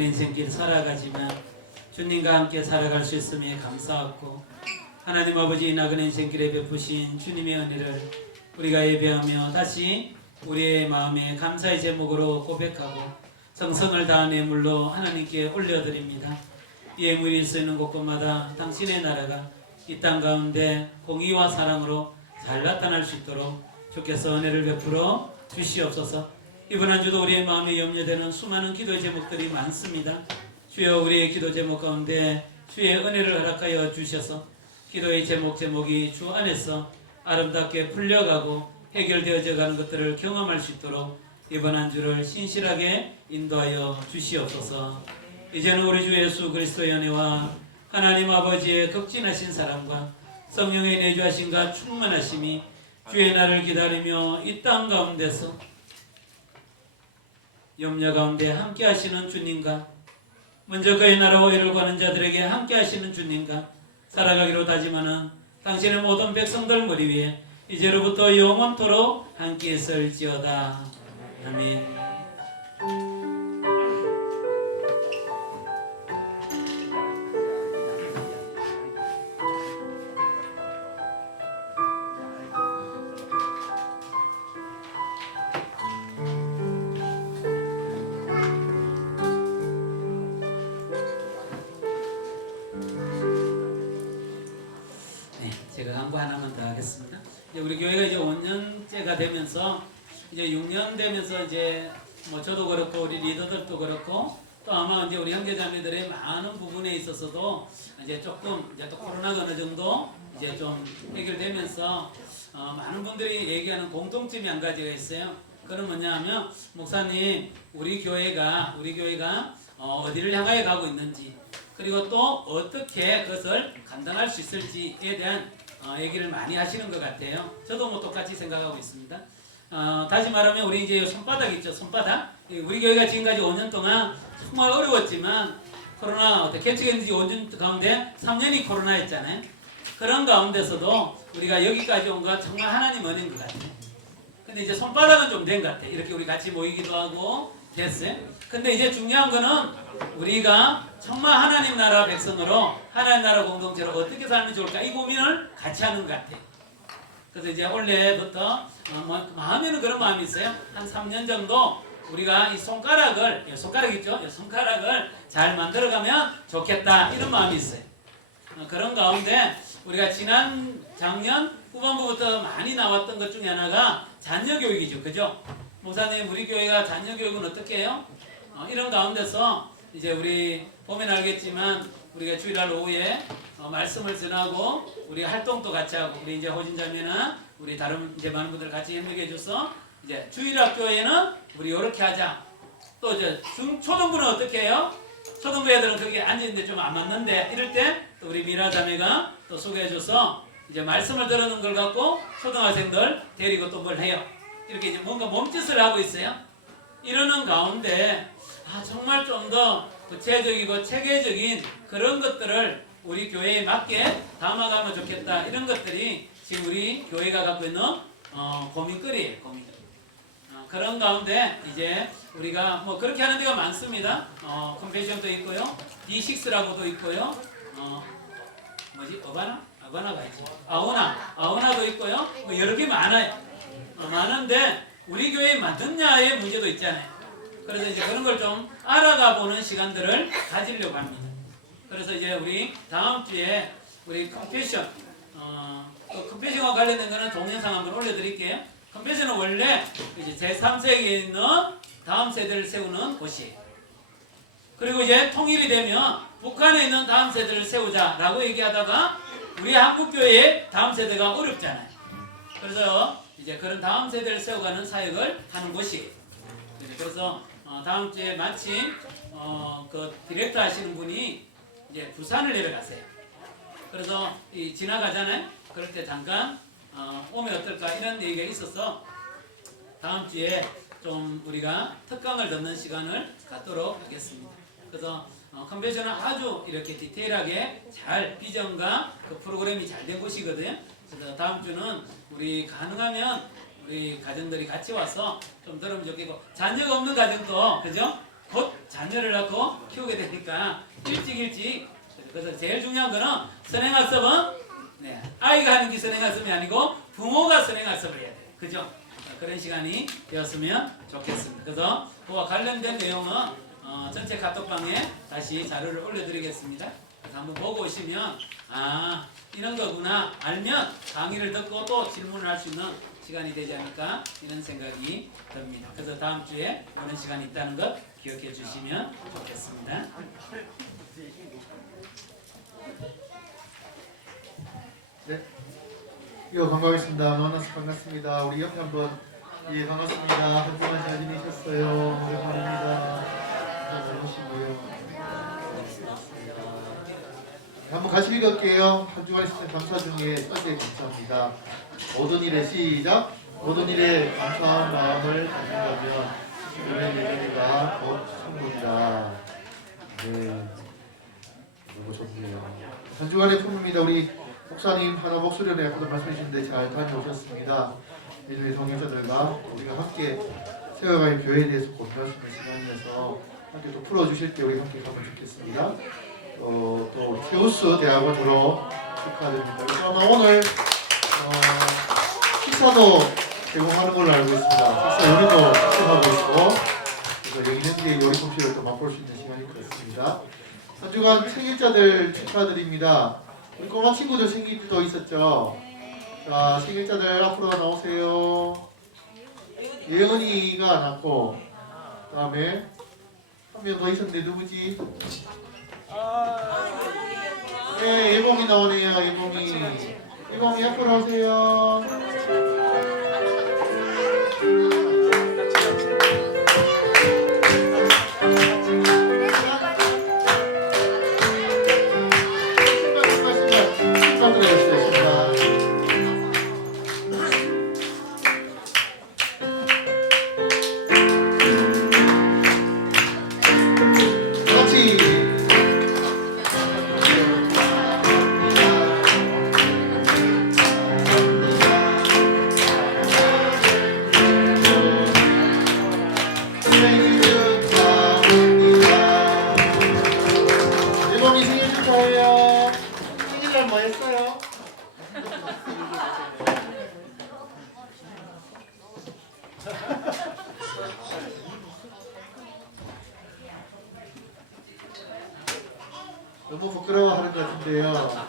인생길 살아가지만 주님과 함께 살아갈 수 있음에 감사하고 하나님 아버지 이 나그네 인생길에 베푸신 주님의 은혜를 우리가 예배하며 다시 우리의 마음에 감사의 제목으로 고백하고 정성을 다한 예물로 하나님께 올려드립니다. 이 예물이 쓰이는 곳곳마다 당신의 나라가 이 땅 가운데 공의와 사랑으로 잘 나타날 수 있도록 주께서 은혜를 베풀어 주시옵소서. 이번 한 주도 우리의 마음에 염려되는 수많은 기도의 제목들이 많습니다. 주여 우리의 기도 제목 가운데 주의 은혜를 허락하여 주셔서 기도의 제목이 주 안에서 아름답게 풀려가고 해결되어져 가는 것들을 경험할 수 있도록 이번 한 주를 신실하게 인도하여 주시옵소서. 이제는 우리 주 예수 그리스도의 은혜와 하나님 아버지의 극진하신 사랑과 성령의 내주하심과 충만하심이 주의 날을 기다리며 이 땅 가운데서 염려 가운데 함께 하시는 주님과 먼저 그의 나라와 의를 구하는 자들에게 함께 하시는 주님과 살아가기로 다짐하는 당신의 모든 백성들 머리 위에 이제로부터 영원토록 함께 있을지어다. 아멘. 제가 광고 하나만 더 하겠습니다. 이제 우리 교회가 이제 5년째가 되면서 이제 6년 되면서 이제 뭐 저도 그렇고 우리 리더들도 그렇고 또 아마 이제 우리 형제자매들의 많은 부분에 있어서도 이제 조금 이제 또 코로나가 어느 정도 이제 좀 해결되면서 많은 분들이 얘기하는 공통점이 한 가지가 있어요. 그건 뭐냐면 목사님 우리 교회가 어디를 향하여 가고 있는지 그리고 또 어떻게 그것을 감당할 수 있을지에 대한 얘기를 많이 하시는 것 같아요. 저도 뭐 똑같이 생각하고 있습니다. 다시 말하면 우리 이제 손바닥 있죠. 손바닥. 우리 교회가 지금까지 5년 동안 정말 어려웠지만 코로나 개척했는지 5년 가운데 3년이 코로나였잖아요. 그런 가운데서도 우리가 여기까지 온 건 정말 하나님 은혜인 것 같아요. 근데 이제 손바닥은 좀 된 것 같아요. 이렇게 우리 같이 모이기도 하고 됐어요. 근데 이제 중요한 거는 우리가 정말 하나님 나라 백성으로 하나님 나라 공동체로 어떻게 살면 좋을까 이 고민을 같이 하는 것 같아요. 그래서 이제 원래부터 마음에는 그런 마음이 있어요. 한 3년 정도 우리가 이 손가락 있죠? 손가락을 잘 만들어가면 좋겠다 이런 마음이 있어요. 그런 가운데 우리가 작년 후반부부터 많이 나왔던 것 중에 하나가 자녀 교육이죠. 그죠? 목사님 우리 교회가 자녀 교육은 어떻게 해요? 이런 가운데서 이제 우리 보면 알겠지만 우리가 주일날 오후에 말씀을 전하고 우리 활동도 같이 하고 우리 이제 호진자매나 우리 다른 이제 많은 분들 같이 협력해 줘서 이제 주일학교에는 우리 이렇게 하자. 또 이제 초등부는 어떻게 해요? 초등부 애들은 거기 앉아있는데 좀 안 맞는데 이럴 때 또 우리 미라 자매가 또 소개해 줘서 이제 말씀을 들었는 걸 갖고 초등학생들 데리고 또 뭘 해요. 이렇게 이제 뭔가 몸짓을 하고 있어요. 이러는 가운데 정말 좀 더 구체적이고 체계적인 그런 것들을 우리 교회에 맞게 담아가면 좋겠다. 이런 것들이 지금 우리 교회가 갖고 있는 고민거리예요. 그런 가운데 이제 우리가 뭐 그렇게 하는 데가 많습니다. 컴패션도 있고요. D6라고도 있고요. 아바나가 있죠. 아오나도 있고요. 뭐 여러 개 많아요. 많은데 우리 교회에 맞느냐의 문제도 있잖아요. 그래서 이제 그런 걸 좀 알아가 보는 시간들을 가지려고 합니다. 그래서 이제 우리 다음 주에 우리 컴패션, 컴패션과 관련된 거는 동영상 한번 올려드릴게요. 컴패션은 원래 이제 제3세기에 있는 다음 세대를 세우는 곳이에요. 그리고 이제 통일이 되면 북한에 있는 다음 세대를 세우자라고 얘기하다가 우리 한국교회의 다음 세대가 어렵잖아요. 그래서 이제 그런 다음 세대를 세워가는 사역을 하는 곳이에요. 그래서 다음 주에 마침 그 디렉터 하시는 분이 이제 부산을 내려가세요. 그래서 지나가잖아요. 그럴 때 잠깐 오면 어떨까 이런 얘기가 있어서 다음 주에 좀 우리가 특강을 듣는 시간을 갖도록 하겠습니다. 그래서 컨벤션은 아주 이렇게 디테일하게 잘 비전과 그 프로그램이 잘 된 곳이거든요. 그래서 다음 주는 우리 가능하면 우리 가정들이 같이 와서 좀 들으면 좋겠고 자녀가 없는 가정도 그죠? 곧 자녀를 낳고 키우게 되니까 일찍 그래서 제일 중요한 거는 선행학습은 아이가 하는 게 선행학습이 아니고 부모가 선행학습을 해야 돼요. 그죠? 그런 시간이 되었으면 좋겠습니다. 그래서 그와 관련된 내용은 전체 카톡방에 다시 자료를 올려드리겠습니다. 그래서 한번 보고 오시면 이런 거구나 알면 강의를 듣고 또 질문을 할 수 있는 시간이 되지 않을까 이런 생각이 듭니다. 그래서 다음 주에 이런 시간이 있다는 것 기억해 주시면 좋겠습니다. 네. 이거 반가웠습니다. 만나서 반갑습니다. 우리 옆에 한번 예 반갑습니다. 한동안 잘 지내셨어요? 오랜만입니다. 잘 오시고요. 한번 같이 읽을게요. 한 주간 시청 감사 중에 첫째 감사합니다. 모든 일에 시작. 모든 일에 감사한 마음을 가진다면 우리의 예배가 곧 천국이다. 네, 너무 좋네요. 한 주간의 품입니다. 우리 목사님 하나복 수련회 아까도 말씀해 주셨는데 잘 다녀오셨습니다. 예전의 동행자들과 우리가 함께 세워갈 교회에 대해서 고민할 수 있는 시간이어서 함께 또 풀어주실 때 우리 함께 가면 좋겠습니다. 또 세우스 대학원 졸업 축하드립니다. 그래서 아마 오늘 식사도 제공하는 걸로 알고 있습니다. 식사 요리도 시작하고 있고 그래서 여기 현지의 요리 솜씨를 또 맛볼 수 있는 시간이 되었습니다. 한 주간 생일자들 축하드립니다. 우리 꼬마 친구들 생일도 있었죠. 자, 생일자들 앞으로 나오세요. 예은이가 낳고 그 다음에 한 명 더 있었는데 누구지? 네, 예봉이 나오네요. 예봉이 앞으로 오세요. 너무 부끄러워하는 것 같은데요.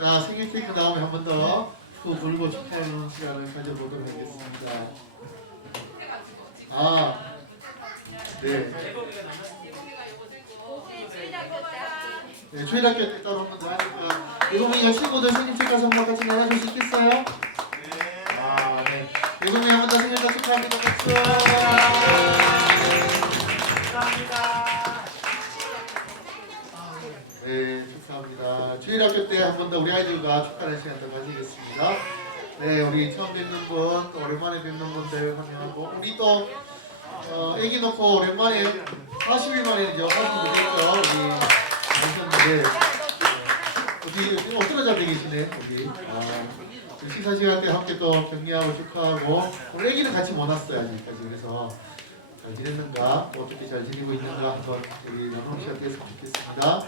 자, 생일 케이크 나오면 한 번 더 후 불고 축하하는 시간을 가져보도록 하겠습니다. 네. 네, 초일학교 때 따로 한번 더 하니까 예봉이가 친구들 생일 축하 선물 같이 나눠줄 수 있겠어요? 네. 네. 예봉이 한 번 더 생일 축하합니다. 박수. 네, 축하합니다. 주일학교 때 한 번 더 우리 아이들과 축하하는 시간 더 가지겠습니다. 네, 우리 처음 뵙는 분, 또 오랜만에 뵙는 분들 환영하고, 우리 또 애기 놓고 오랜만에 40일 만이죠. 40일 됐죠. 우리 오셨는데 어디 떨어져 계시네 여기. 식사 시간 때 함께 또 격려하고 축하하고, 우리 애기는 같이 못 왔어요 아직까지. 그래서 잘 지냈는가, 어떻게 잘 지내고 있는가 한번 우리 나눔 시작했으면 좋겠습니다.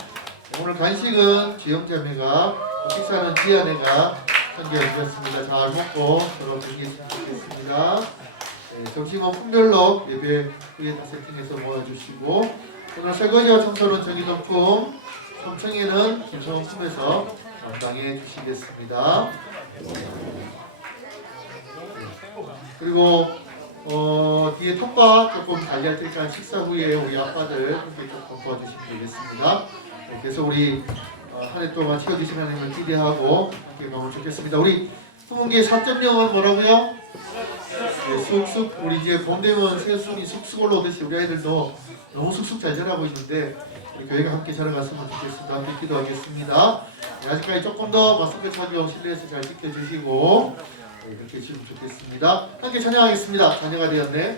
오늘 간식은 주영자매가, 식사는 지연애가 챙겨 주셨습니다. 잘 먹고 서로 즐겼으면 좋겠습니다. 네, 점심은 품별로 예배 후에 다 세팅해서 모아주시고, 오늘 설거지와 청소는 정의동품, 3층에는 김성품에서 담당해 주시겠습니다. 그리고 뒤에 톱밥 조금 달걀 테니까 식사 후에 우리 아빠들 함께 조금 도와주시면 되겠습니다. 네, 그래서 우리 한 해 동안 채워주시는 하나님을 기대하고 함께 가면 좋겠습니다. 우리 수문계 4.0은 뭐라고요? 네, 쑥쑥. 우리 이제 봄 되면 새순이 쑥쑥 올라오듯이 우리 아이들도 너무 쑥쑥 잘 자라고 있는데 우리 교회가 함께 자라갔으면 좋겠습니다. 함께 기도하겠습니다. 네, 아직까지 조금 더 마스크 착용 실내에서 잘 지켜주시고 네, 그렇게 해주시면 좋겠습니다. 함께 찬양하겠습니다. 찬양가 되었네.